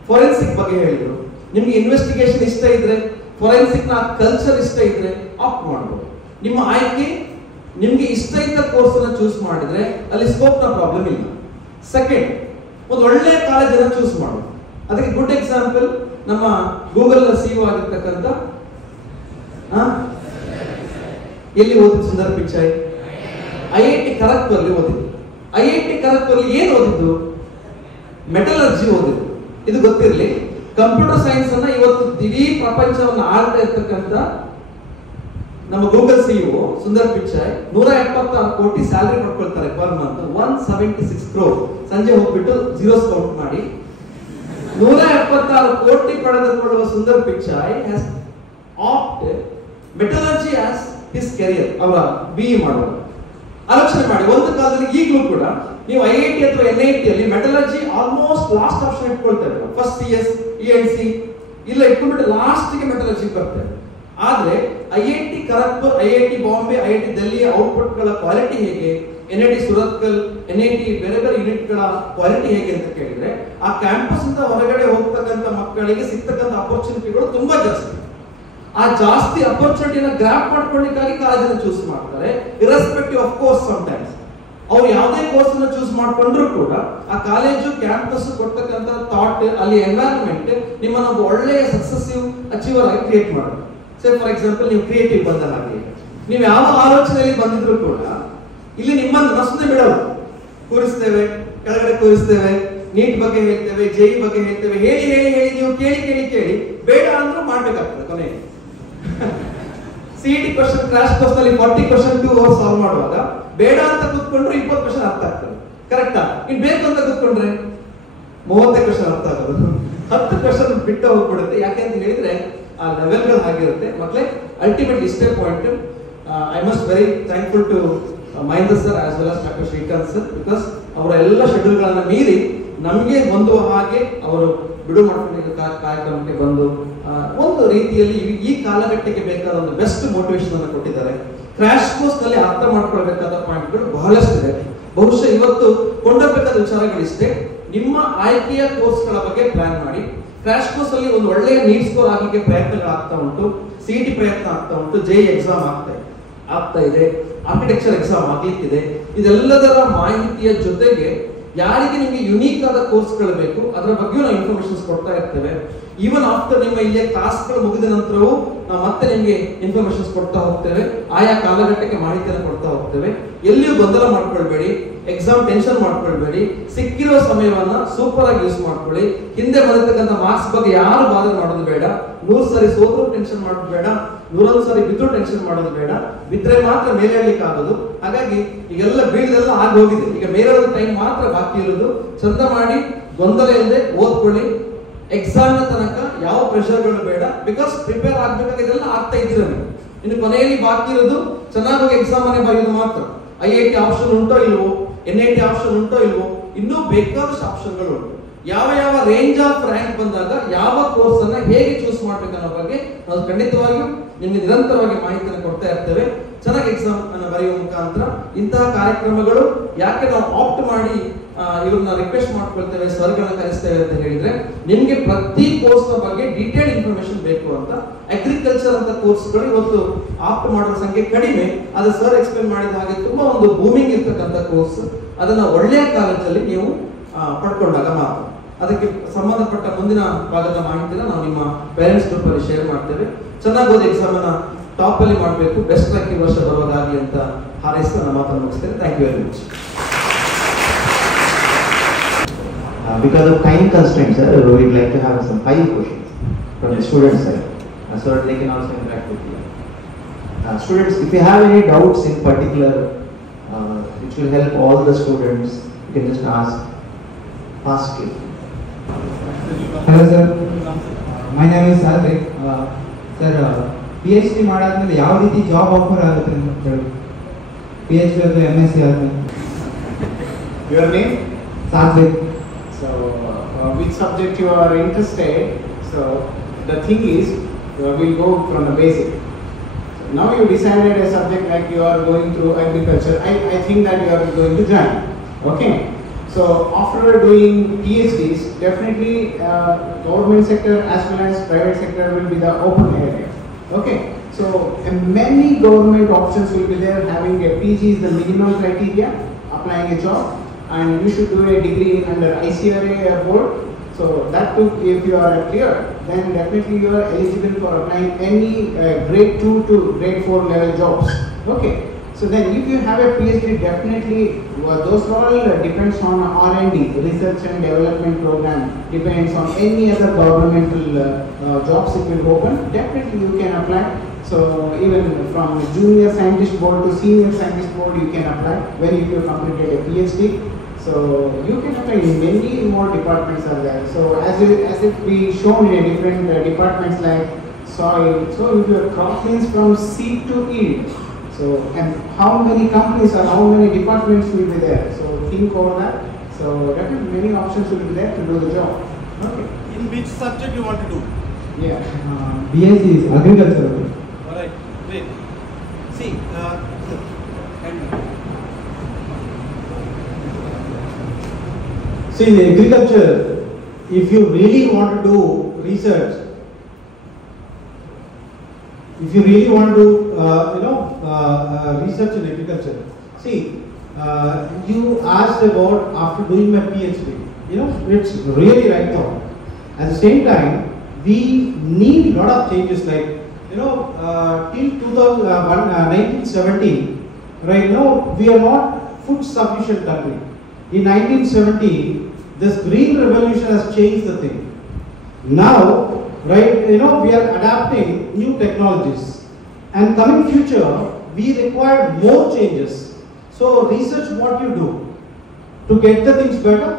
ಫೋರೆನ್ಸಿಕ್ ಬಗ್ಗೆ ಹೇಳಿದ್ರು. ನಿಮ್ಗೆ ಇನ್ವೆಸ್ಟಿಗೇಷನ್ ಇಷ್ಟ ಇದ್ರೆ, ಫೋರೆನ್ಸಿಕ್ ನ ಕಲ್ಚರ್ ಇಷ್ಟ ಇದ್ರೆ ಆಪ್ಟ್ ಮಾಡ್ಬೋದು. ನಿಮ್ಮ ಆಯ್ಕೆ ನಿಮ್ಗೆ ಇಷ್ಟ ಇದ್ದ ಕೋರ್ಸ್ ಅನ್ನ ಚೂಸ್ ಮಾಡಿದ್ರೆ ಅಲ್ಲಿ ಸ್ಕೋಪ್ ನ ಪ್ರಾಬ್ಲಮ್ ಇಲ್ಲ. ಸೆಕೆಂಡ್, ಒಂದು ಒಳ್ಳೆ ಕಾಲೇಜನ್ನ ಚೂಸ್ ಮಾಡೋದು. ಅದಕ್ಕೆ ಗುಡ್ ಎಕ್ಸಾಂಪಲ್ ನಮ್ಮ ಗೂಗಲ್ ಸಿಇಒ ಆಗಿರ್ತಕ್ಕಂಥ ಎಲ್ಲಿ ಓದಿದ್ದು ಸುಂದರ್ ಪಿಚಾಯ್, IIT ಖರಗ್ಪುರ್ ಅಲ್ಲಿ ಓದಿದ್ದು. IIT ಖರಗ್ಪುರ್ ಅಲ್ಲಿ ಏನು ಓದಿದ್ದು? ಮೆಟಲರ್ಜಿ ಓದಿದ್ದು. ಇದು ಗೊತ್ತಿರಲಿ, ಕಂಪ್ಯೂಟರ್ ಸೈನ್ಸ್ ಅನ್ನ ಇವತ್ತು ಇಡೀ ಪ್ರಪಂಚವನ್ನು ಆಳ್ತಾ ಇರ್ತಕ್ಕಂಥ ನಮ್ಮ ಗೂಗಲ್ ಸಿಇಒ ಸುಂದರ್ ಪಿಚಾಯ್ 176 ಕೋಟಿ ಸ್ಯಾಲರಿ ಪಡ್ಕೊಳ್ತಾರೆ ಪರ್ ಮಂತ್, 176 crore. ಸಂಜೆ ಹೋಗ್ಬಿಟ್ಟು ಜೀರೋಸ್ ಕೌಂಟ್ ಮಾಡಿ 176 ಕೋಟಿ ಪಡೆದುಕೊಳ್ಳುವ Sundar Pichai has opted metallurgy as his career. ಅವರ BE ಮಾಡುವ ಆಲೋಚನೆ ಮಾಡಿ. ಒಂದು ಕಾಲದಲ್ಲಿ ಈಗಲೂ ಕೂಡ ನೀವು IIT ಅಥವಾ NIT ಅಲ್ಲಿ ಮೆಟಲರ್ಜಿ ಆಲ್ಮೋಸ್ಟ್ ಲಾಸ್ಟ್ ಆಪ್ಷನ್ ಇಟ್ಕೊಳ್ತಾ ಇದ್ರು. ಫಸ್ಟ್ CS ENC ಇಲ್ಲ ಇಟ್ಕೊಂಡ್ಬಿಟ್ಟು ಲಾಸ್ಟ್ಗೆ ಮೆಟಲರ್ಜಿ ಬರ್ತಾರೆ. ಆದ್ರೆ IIT Kharagpur, IIT Bombay, IIT ದಿಲ್ಲಿಯ ಔಟ್ಪುಟ್ ಗಳ ಕ್ವಾಲಿಟಿ ಹೇಗೆ, NIT ಸುರತ್ಕಲ್, NIT ಬೇರೆ ಬೇರೆ ಯೂನಿಟ್ ಗಳ ಕ್ವಾಲಿಟಿ ಹೇಗೆ ಅಂತ ಕೇಳಿದ್ರೆ, ಆ ಕ್ಯಾಂಪಸ್ ಇಂದ ಹೊರಗಡೆ ಹೋಗ್ತಕ್ಕಂಥ ಮಕ್ಕಳಿಗೆ ಸಿಗ್ತಕ್ಕಂಥ ಅಪರ್ಚುನಿಟಿಗಳು ತುಂಬಾ ಜಾಸ್ತಿ. ಆ ಜಾಸ್ತಿ ಅಪರ್ಚುನಿಟಿನ ಗ್ರಾಪ್ ಮಾಡ್ಕೊಳ್ಳಿಕ್ಕಾಗಿ ಕಾಲೇಜನ್ನ ಚೂಸ್ ಮಾಡ್ತಾರೆ, ಇರೆಸ್ಪೆಕ್ಟಿವ್ ಆಫ್ ಕೋರ್ಸ್. ಸಮಟೈಮ್ಸ್ ಅವ್ರು ಯಾವುದೇ ಕೋರ್ಸ್ ಅನ್ನು ಚೂಸ್ ಮಾಡ್ಕೊಂಡ್ರು ಕೂಡ ಆ ಕಾಲೇಜು ಕ್ಯಾಂಪಸ್ ಕೊಡ್ತಕ್ಕಂಥ ಥಾಟ್, ಅಲ್ಲಿ ಎನ್ವೈರನ್ಮೆಂಟ್ ನಿಮ್ಮನ್ನ ಒಬ್ಬ ಒಳ್ಳೆಯ ಸಕ್ಸೆಸಿವ್ ಅಚೀವರ್ ಆಗಿ ಕ್ರಿಯೇಟ್ ಮಾಡುತ್ತೆ. ಫಾರ್ ಎಕ್ಸಾಂಪಲ್, ನೀವು ಕ್ರಿಯೇಟಿವ್ ಬಂದ ಹಾಗೆ ನೀವು ಯಾವ ಆಲೋಚನೆಯಲ್ಲಿ ಬಂದಿದ್ರು ಕೂಡ ಇಲ್ಲಿ ನಿಮ್ಮನ್ನು ಮಸ್ತೆ ಬಿಡೋದು. ಕೂರಿಸ್ತೇವೆ, ಕೆಳಗಡೆ ಕೂರಿಸ್ತೇವೆ, ನೀಟ್ ಬಗ್ಗೆ ಹೇಳ್ತೇವೆ, JE ಬಗ್ಗೆ ಹೇಳ್ತೇವೆ, ಹೇಳಿ ಹೇಳಿ ಹೇಳಿ ನೀವು ಕೇಳಿ ಕೇಳಿ ಕೇಳಿ ಬೇಡ ಅಂದ್ರೂ ಮಾಡ್ಬೇಕಾಗ್ತದೆ. ಕೊನೆಗೆ CET ಕ್ವಶನ್ ಕ್ರಾಶ್ ಕೋರ್ಸ್ ನಲ್ಲಿ 40 ಕ್ವಶನ್ 2 ಅವರ್ಸ್ ಸಾಲ್ವ್ ಮಾಡುವಾಗ ಬೇಡ ಅಂತ ಕೂತ್ಕೊಂಡ್ರೆ 20 ಕ್ವಶನ್ ಅರ್ಥ ಆಗ್ತದೆ. ಕರೆಕ್ಟಾ? ಇನ್ ಬೇಕು ಅಂತ ಕೂತ್ಕೊಂಡ್ರೆ 30 ಕ್ವಶನ್ ಅರ್ಥ ಆಗೋದು, 10 ಕ್ವಶನ್ ಬಿಟ್ಟು ಹೋಗ್ಬಿಡುತ್ತೆ. ಯಾಕೆ ಅಂತ ಹೇಳಿದ್ರೆ ಆ ಲೆವೆಲ್ಗಳು ಆಗಿರುತ್ತೆ. ಮಕ್ಕಳೇ, ಅಲ್ಟಿಮೇಟ್ಲಿ ಇಷ್ಟೇ point. I must very thankful to Mahendra sir as well as doctor Srikanth sir, because ಅವರ ಎಲ್ಲ ಶೆಡ್ಯೂಲ್ಗಳನ್ನ ಮೀರಿ ನಮಗೆ ಹೊಂದುವ ಹಾಗೆ ಅವರು ಬಿಡು ಮಾಡ್ಕೊಂಡಿದ್ದ ಕಾರ್ಯಕ್ರಮಕ್ಕೆ ಬಂದು ಒಂದು ರೀತಿಯಲ್ಲಿ ಈ ಕಾಲಘಟ್ಟಕ್ಕೆ ಬೇಕಾದ ಒಂದು ಬೆಸ್ಟ್ ಮೋಟಿವೇಶನ್ ಅನ್ನು ಕೊಟ್ಟಿದ್ದಾರೆ. ಕ್ರಾಶ್ ಕೋರ್ಸ್ ನಲ್ಲಿ ಅರ್ಥ ಮಾಡ್ಕೊಳ್ಬೇಕಾದ ಪಾಯಿಂಟ್ಗಳು ಬಹಳಷ್ಟಿದೆ. ಬಹುಶಃ ಇವತ್ತು ಕೊಂಡೋಗ್ಬೇಕಾದ ವಿಚಾರಗಳಿಷ್ಟೇ. ನಿಮ್ಮ ಆಯ್ಕೆಯ ಕೋರ್ಸ್ಗಳ ಬಗ್ಗೆ ಪ್ಲಾನ್ ಮಾಡಿ. ಕ್ರಾಶ್ ಕೋರ್ಸ್ ಅಲ್ಲಿ ಒಂದು ಒಳ್ಳೆಯ ನೀಟ್ ಸ್ಕೋರ್ ಆಗಲಿಕ್ಕೆ ಪ್ರಯತ್ನಗಳಾಗ್ತಾ ಉಂಟು, CET ಪ್ರಯತ್ನ ಆಗ್ತಾ ಉಂಟು, JE ಎಕ್ಸಾಮ್ ಆಗ್ತಾ ಇದೆ, ಆರ್ಕಿಟೆಕ್ಚರ್ ಎಕ್ಸಾಮ್ ಆಗ್ಲಿಕ್ಕಿದೆ. ಇದೆಲ್ಲದರ ಮಾಹಿತಿಯ ಜೊತೆಗೆ ಯಾರಿಗೆ ನಿಮಗೆ ಯುನೀಕ್ ಆದ ಕೋರ್ಸ್ಗಳು ಬೇಕು ಅದರ ಬಗ್ಗೆ ನಾವು ಇನ್ಫಾರ್ಮೇಶನ್ಸ್ ಕೊಡ್ತಾ ಇರ್ತೇವೆ. ಈವನ್ ಆಫ್ಟರ್ ನಿಮ್ಮ ಇಲ್ಲಿಯ ಕ್ಲಾಸ್ಗಳು ಮುಗಿದ ನಂತರವೂ ನಾವು ಮತ್ತೆ ನಿಮಗೆ ಇನ್ಫಾರ್ಮೇಶನ್ಸ್ ಕೊಡ್ತಾ ಹೋಗ್ತೇವೆ. ಆಯಾ ಕಾಲಘಟ್ಟಕ್ಕೆ ಮಾಹಿತಿಯನ್ನು ಕೊಡ್ತಾ ಹೋಗ್ತೇವೆ. ಎಲ್ಲಿಯೂ ಗೊಂದಲ ಮಾಡ್ಕೊಳ್ಬೇಡಿ, ಎಕ್ಸಾಮ್ ಟೆನ್ಷನ್ ಮಾಡ್ಕೊಳ್ಬೇಡಿ. ಸಿಕ್ಕಿರೋ ಸಮಯವನ್ನ ಸೂಪರ್ ಆಗಿ ಯೂಸ್ ಮಾಡ್ಕೊಳ್ಳಿ. ಹಿಂದೆ ಬಂದಿರ್ತಕ್ಕಂಥ ಮಾರ್ಕ್ಸ್ ಬಗ್ಗೆ ಯಾರು ಬಾಧೆ ಮಾಡೋದು ಬೇಡ. 100 ಸಾರಿ ಸೋತ್ರೂ ಟೆನ್ಷನ್ ಮಾಡೋದು ಬೇಡ, 101 ಸಾರಿ ಬಿದ್ದರೂ ಟೆನ್ಷನ್ ಮಾಡೋದು ಬೇಡ. ಬಿದ್ರೆ ಮಾತ್ರ ಮೇಲೆ ಹೇಳಲಿಕ್ಕೆ ಆಗೋದು. ಹಾಗಾಗಿ ಈಗೆಲ್ಲ ಬೀಳ್ದೆಲ್ಲ ಆಗಿ ಹೋಗಿದೆ. ಈಗ ಮೇಲೇಳೋ ಟೈಮ್ ಮಾತ್ರ ಬಾಕಿ ಇರೋದು. ಚಂದ ಮಾಡಿ, ಗೊಂದಲ ಇಲ್ಲದೆ ಓದ್ಕೊಳ್ಳಿ. ಎಕ್ಸಾಮ್ ತನಕ ಯಾವ ಪ್ರೆಷರ್ಗಳು ಬೇಡ, ಬಿಕಾಸ್ ಪ್ರಿಪೇರ್ ಆಗ್ಬೇಕಾಗಿದ್ದೆಲ್ಲ ಆಗ್ತಾ ಇದ್ದೀರ ನೀವು. ಇನ್ನು ಕೊನೆಯಲ್ಲಿ ಬಾಕಿ ಇರೋದು ಚೆನ್ನಾಗಿ ಎಕ್ಸಾಮ್ ಅನ್ನು ಬರೆಯೋದು ಮಾತ್ರ. IIT ಆಪ್ಷನ್ ಉಂಟೋ ಇಲ್ವೋ, NIT ಆಪ್ಷನ್ ಉಂಟೋ ಇಲ್ವೋ, ಇನ್ನೂ ಬೇಕಾದಷ್ಟು ಆಪ್ಷನ್ಗಳು ಉಂಟು. ಯಾವ ಯಾವ ರೇಂಜ್ ಆಫ್ ರ್ಯಾಂಕ್ ಬಂದಾಗ ಯಾವ ಕೋರ್ಸ್ ಅನ್ನ ಹೇಗೆ ಚೂಸ್ ಮಾಡ್ಬೇಕು ಅನ್ನೋ ಬಗ್ಗೆ ನಾವು ಖಂಡಿತವಾಗಿಯೂ ನಿಮಗೆ ನಿರಂತರವಾಗಿ ಮಾಹಿತಿಯನ್ನು ಕೊಡ್ತಾ ಇರ್ತೇವೆ. ಚೆನ್ನಾಗಿ ಎಕ್ಸಾಮ್ ಅನ್ನು ಬರೆಯುವ ಮುಖಾಂತರ ಇಂತಹ ಕಾರ್ಯಕ್ರಮಗಳು ಯಾಕೆ ನಾವು ಆಪ್ಟ್ ಮಾಡಿ ಇವ್ರನ್ನ ರಿಕ್ವೆಸ್ಟ್ ಮಾಡ್ಕೊಳ್ತೇವೆ, ಸರ್ಗಳನ್ನ ಕಲಿಸ್ತೇವೆ ಅಂತ ಹೇಳಿದ್ರೆ, ನಿಮ್ಗೆ ಪ್ರತಿ ಕೋರ್ಸ್ ನ ಬಗ್ಗೆ ಡೀಟೇಲ್ ಇನ್ಫಾರ್ಮೇಶನ್ ಬೇಕು ಅಂತ. ಅಗ್ರಿಕಲ್ಚರ್ ಅಂತ ಕೋರ್ಸ್ಗಳು ಇವತ್ತು ಆಪ್ಟ್ ಮಾಡುವ ಸಂಖ್ಯೆ ಕಡಿಮೆ, ಅದು ಸರ್ ಎಕ್ಸ್ಪ್ಲೇನ್ ಮಾಡಿದ ಹಾಗೆ ತುಂಬಾ ಒಂದು ಬೂಮಿಂಗ್ ಇರ್ತಕ್ಕಂಥ ಕೋರ್ಸ್. ಅದನ್ನು ಒಳ್ಳೆಯ ಕಾಲೇಜಲ್ಲಿ ನೀವು ಪಡ್ಕೊಂಡಾಗ ಮಾತ್ರ. ಅದಕ್ಕೆ ಸಂಬಂಧಪಟ್ಟ ಮುಂದಿನ ಭಾಗದ ಮಾಹಿತಿನ ನಾವು ನಿಮ್ಮ ಪೇರೆಂಟ್ಸ್ ಗ್ರೂಪಲ್ಲಿ ಶೇರ್ ಮಾಡ್ತೇವೆ. ಚೆನ್ನಾಗಿ ಓದಿ ಎಕ್ಸಾಮನ್ನು ಟಾಪಲ್ಲಿ ಮಾಡಬೇಕು, ಬೆಸ್ಟ್ ರ್ಯಾಂಕ್ ಈ ವರ್ಷ ಬರುವಾಗಲಿ ಅಂತ ಹಾರೈಸಿ ನನ್ನ ಮಾತನ್ನು ಮುಗಿಸ್ತೇನೆ. Thank you very much. Because of time constraints, sir, we would like to have some 5 questions from the students side, so that they can also interact with you. Students, if you have any doubts in particular, which will help all the students, you can just ask fastly. Hello sir, my name is Sadrik. Sir, PhD ಮಾಡಾದ್ಮೇಲೆ ಯಾವ ರೀತಿ job offer ಆಗುತ್ತೆ ಅಂತ ಹೇಳಿ. PhD ಅಥವಾ MSc ಆದ್ಮೇಲೆ. Your name? Sadrik. So, which subject you are interested? So, the thing is, we'll go from the basic. So, now you decided a subject like you are going through agriculture. I think that you are going to join. Okay. So, after doing PhDs, definitely government sector as well as private sector will be the open area. Okay. So, many government options will be there. Having a PG is the minimum criteria, applying a job. And you should do a degree under ICRA board. So that too, if you are clear, then definitely you are eligible for applying any grade 2 to grade 4 level jobs. Okay. So then if you have a PhD, definitely those all depends on R&D, research and development program, depends on any other governmental jobs it will open. Definitely you can apply. So even from junior scientist board to senior scientist board you can apply when you have completed a PhD. So you can apply in many more departments are there. So as if we shown in a different departments like soil. So if your crop means from seed to yield. So and how many companies or how many departments will be there. So think over that. So definitely many options will be there to do the job. Okay. In which subject you want to do? Yeah. BSc is agriculture. All right. Great. See. See, in agriculture, if you really want to do research, if you really want to research in agriculture, see, you asked about after doing my PhD, it's really right now. At the same time, we need a lot of changes like, till 1970, right now, we are not food sufficient country. In 1970, this green revolution has changed the thing. Now, right, we are adapting new technologies, and coming future, we require more changes. So, research what you do to get the things better.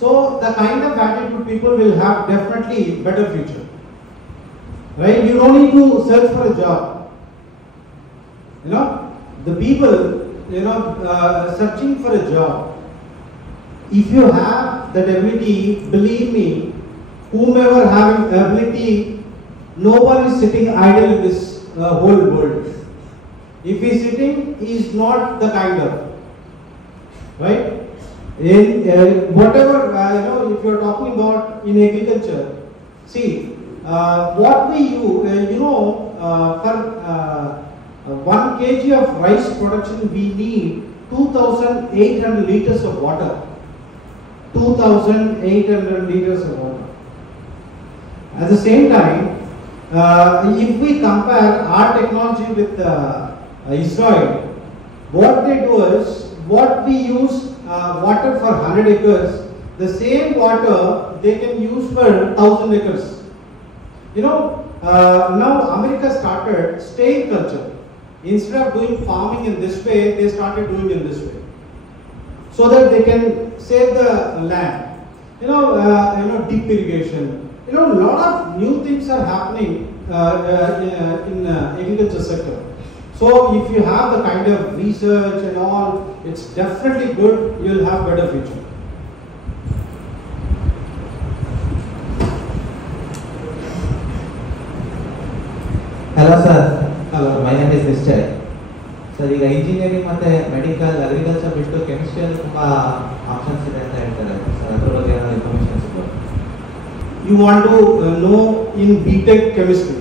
So, the kind of attitude people will have definitely better future. Right? You don't need to search for a job. The people searching for a job, if you have that ability, believe me, whomever having ability, no one is sitting idle in this whole world. If he is sitting, he is not the kind of, right? In whatever if you are talking about in agriculture, see what we use, for 1 kg of rice production, we need 2,800 liters of water. 2,800 liters of water. At the same time, if we compare our technology with Israel, what they do is, what we use water for 100 acres, the same water they can use for 1,000 acres. Now America started staying culture. Instead of doing farming in this way, they started doing in this way, so that they can save the land. Deep irrigation. A lot of new things are happening in agriculture sector. So if you have the kind of research and all, it's definitely good. You'll have better future. Hello sir. Hello. My name is Mr. Sir, ಈಗ engineering ಮತ್ತೆ medical agriculture ಬಿಟ್ಟು ಕೆಮಿಸ್ಟ್ರಿಯಲ್ಲಿ ತುಂಬಾ options ಇದೆ ಅಂತ ಹೇಳ್ತಾರೆ sir, ಅದ್ರ ಬಗ್ಗೆ ಏನಾದ್ರು ಇನ್ಫಾರ್ಮೇಷನ್ ಸಿಗ್ಬೋದು? You want to know in BTech chemistry?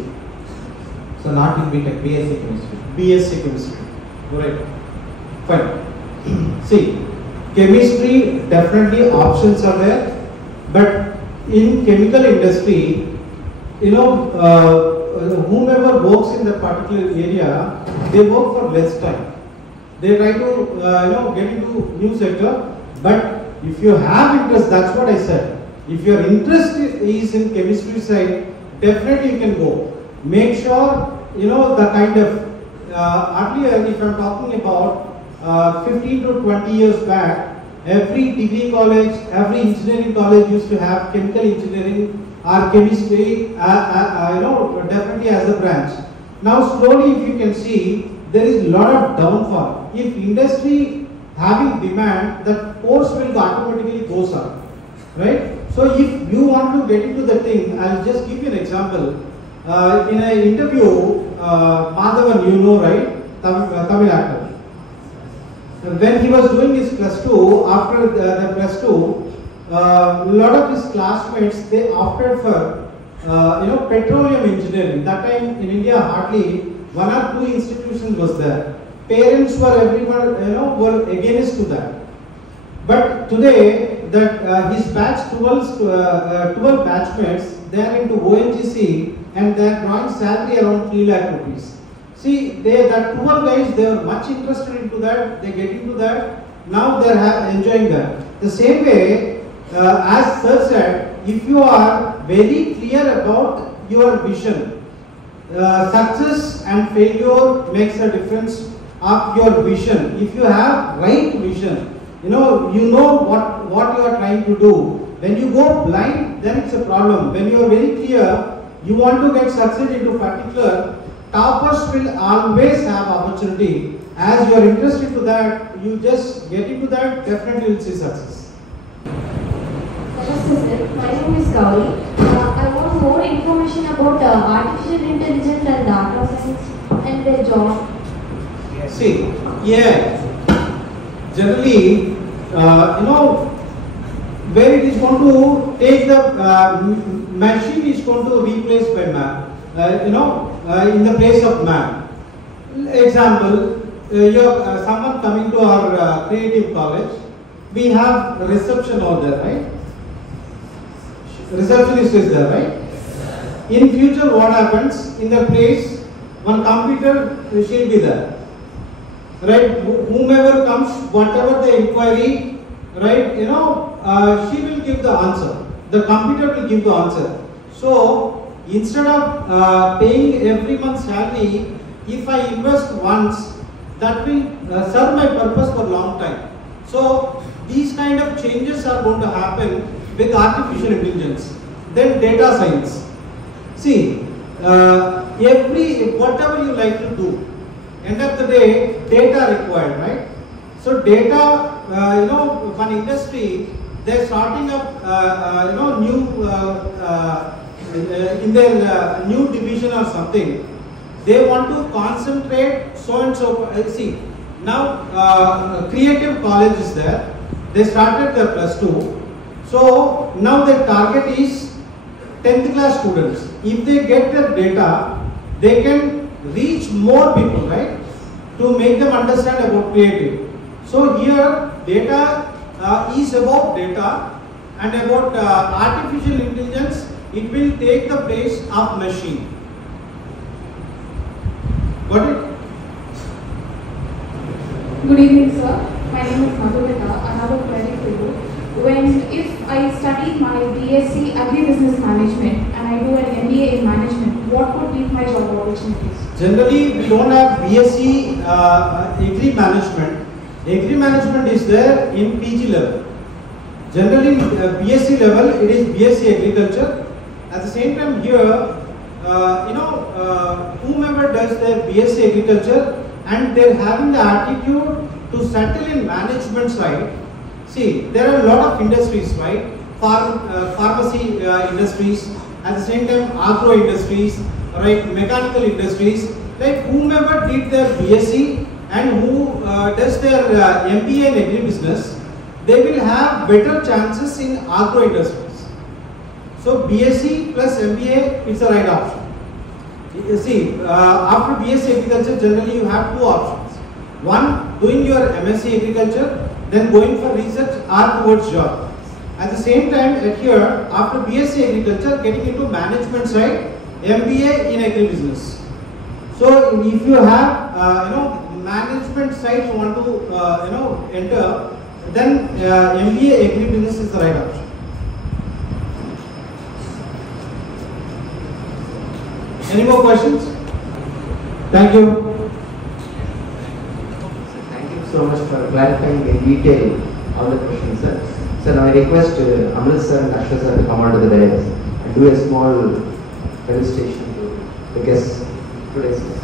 So not in BTech, BSc chemistry. BSc chemistry. Right. Fine. See, chemistry, definitely options are there, but in chemical industry, whomever works in that particular area, they work for less time. They try to get into new sector, but if you have interest, that's what I said. If your interest is in chemistry side, definitely you can go. Make sure the kind of earlier, if I'm talking about 15 to 20 years back, every degree college, every engineering college used to have chemical engineering or chemistry, definitely as a branch. Now slowly, if you can see, there is a lot of downfall. If industry having demand, that course will automatically goes up, right? So if you want to get into the thing, I'll just give you an example. In an interview, Madhavan, right, Tamil actor. When he was doing his plus 2, after the plus 2, a lot of his classmates, they opted for petroleum engineering. That time in India, hardly 1 or 2 institutions was there. Parents were everyone were against to that. But today, that his batch 12 batchmates, they are into ONGC and they are drawing salary around 3 lakh rupees. See, that 12 guys, they are much interested into that. They get into that. Now they are enjoying that. The same way, as Sir said, if you are very clear about your vision, success and failure makes a difference of your vision. If you have right vision, you know what you are trying to do. When you go blind, then it's a problem. When you are very clear, you want to get success into particular, toppers will always have opportunity. As you are interested into that, you just get into that, definitely will see success. Namaste, my name is Gauri. I want more information about artificial intelligence and data science and their job. See, yeah, generally, where it is going to take the machine is going to replace by man, in the place of man. Example, someone coming to our creative college, we have reception over there, right? Receptionist is there, right? In future, what happens? In the place, one computer she'll be there, right? Whomever comes, whatever the inquiry, right? She will give the answer. The computer will give the answer. So instead of paying every month's salary, if I invest once, that will serve my purpose for a long time. So these kind of changes are going to happen with artificial intelligence. Then data science. See, whatever you like to do, end of the day, data required, right? So data, one industry, they're starting up, new in their new division or something. They want to concentrate so and so. See, now creative college is there. They started their plus 2. So now their target is 10th class students. If they get their data, they can reach more people, right? To make them understand about creative. So here data is about data and about artificial intelligence. It will take the place of machine. Got it? Good evening, sir. My name is Madhurita. I have a query for you. If I study my BSc Agribusiness Management and I do an MBA in Management, what would be my job opportunities? Generally, we don't have BSc Agri Management. Agri Management is there in PG level. Generally, BSc level, it is BSc Agriculture. At the same time here, whomever does their BSc Agriculture and they're having the attitude to settle in management side. See, there are a lot of industries, right? Pharmacy industries, at the same time agro industries, right? Mechanical industries. Like whomever did their BSc and who does their MBA in agribusiness, they will have better chances in agro industries. So BSc plus MBA is the right option. You see, after BSc Agriculture, generally you have 2 options. One, doing your MSc agriculture, then going for research or towards job. At the same time, at here, after BSc agriculture, getting into management side, MBA in agribusiness. So if you have, management side you want to, enter, then MBA agribusiness is the right option. Any more questions? Thank you. Thank you so much for clarifying in detail all the questions, sir. Sir, now I request Amrit sir and Akshay sir to come onto the dais and do a small felicitation to the guests today's.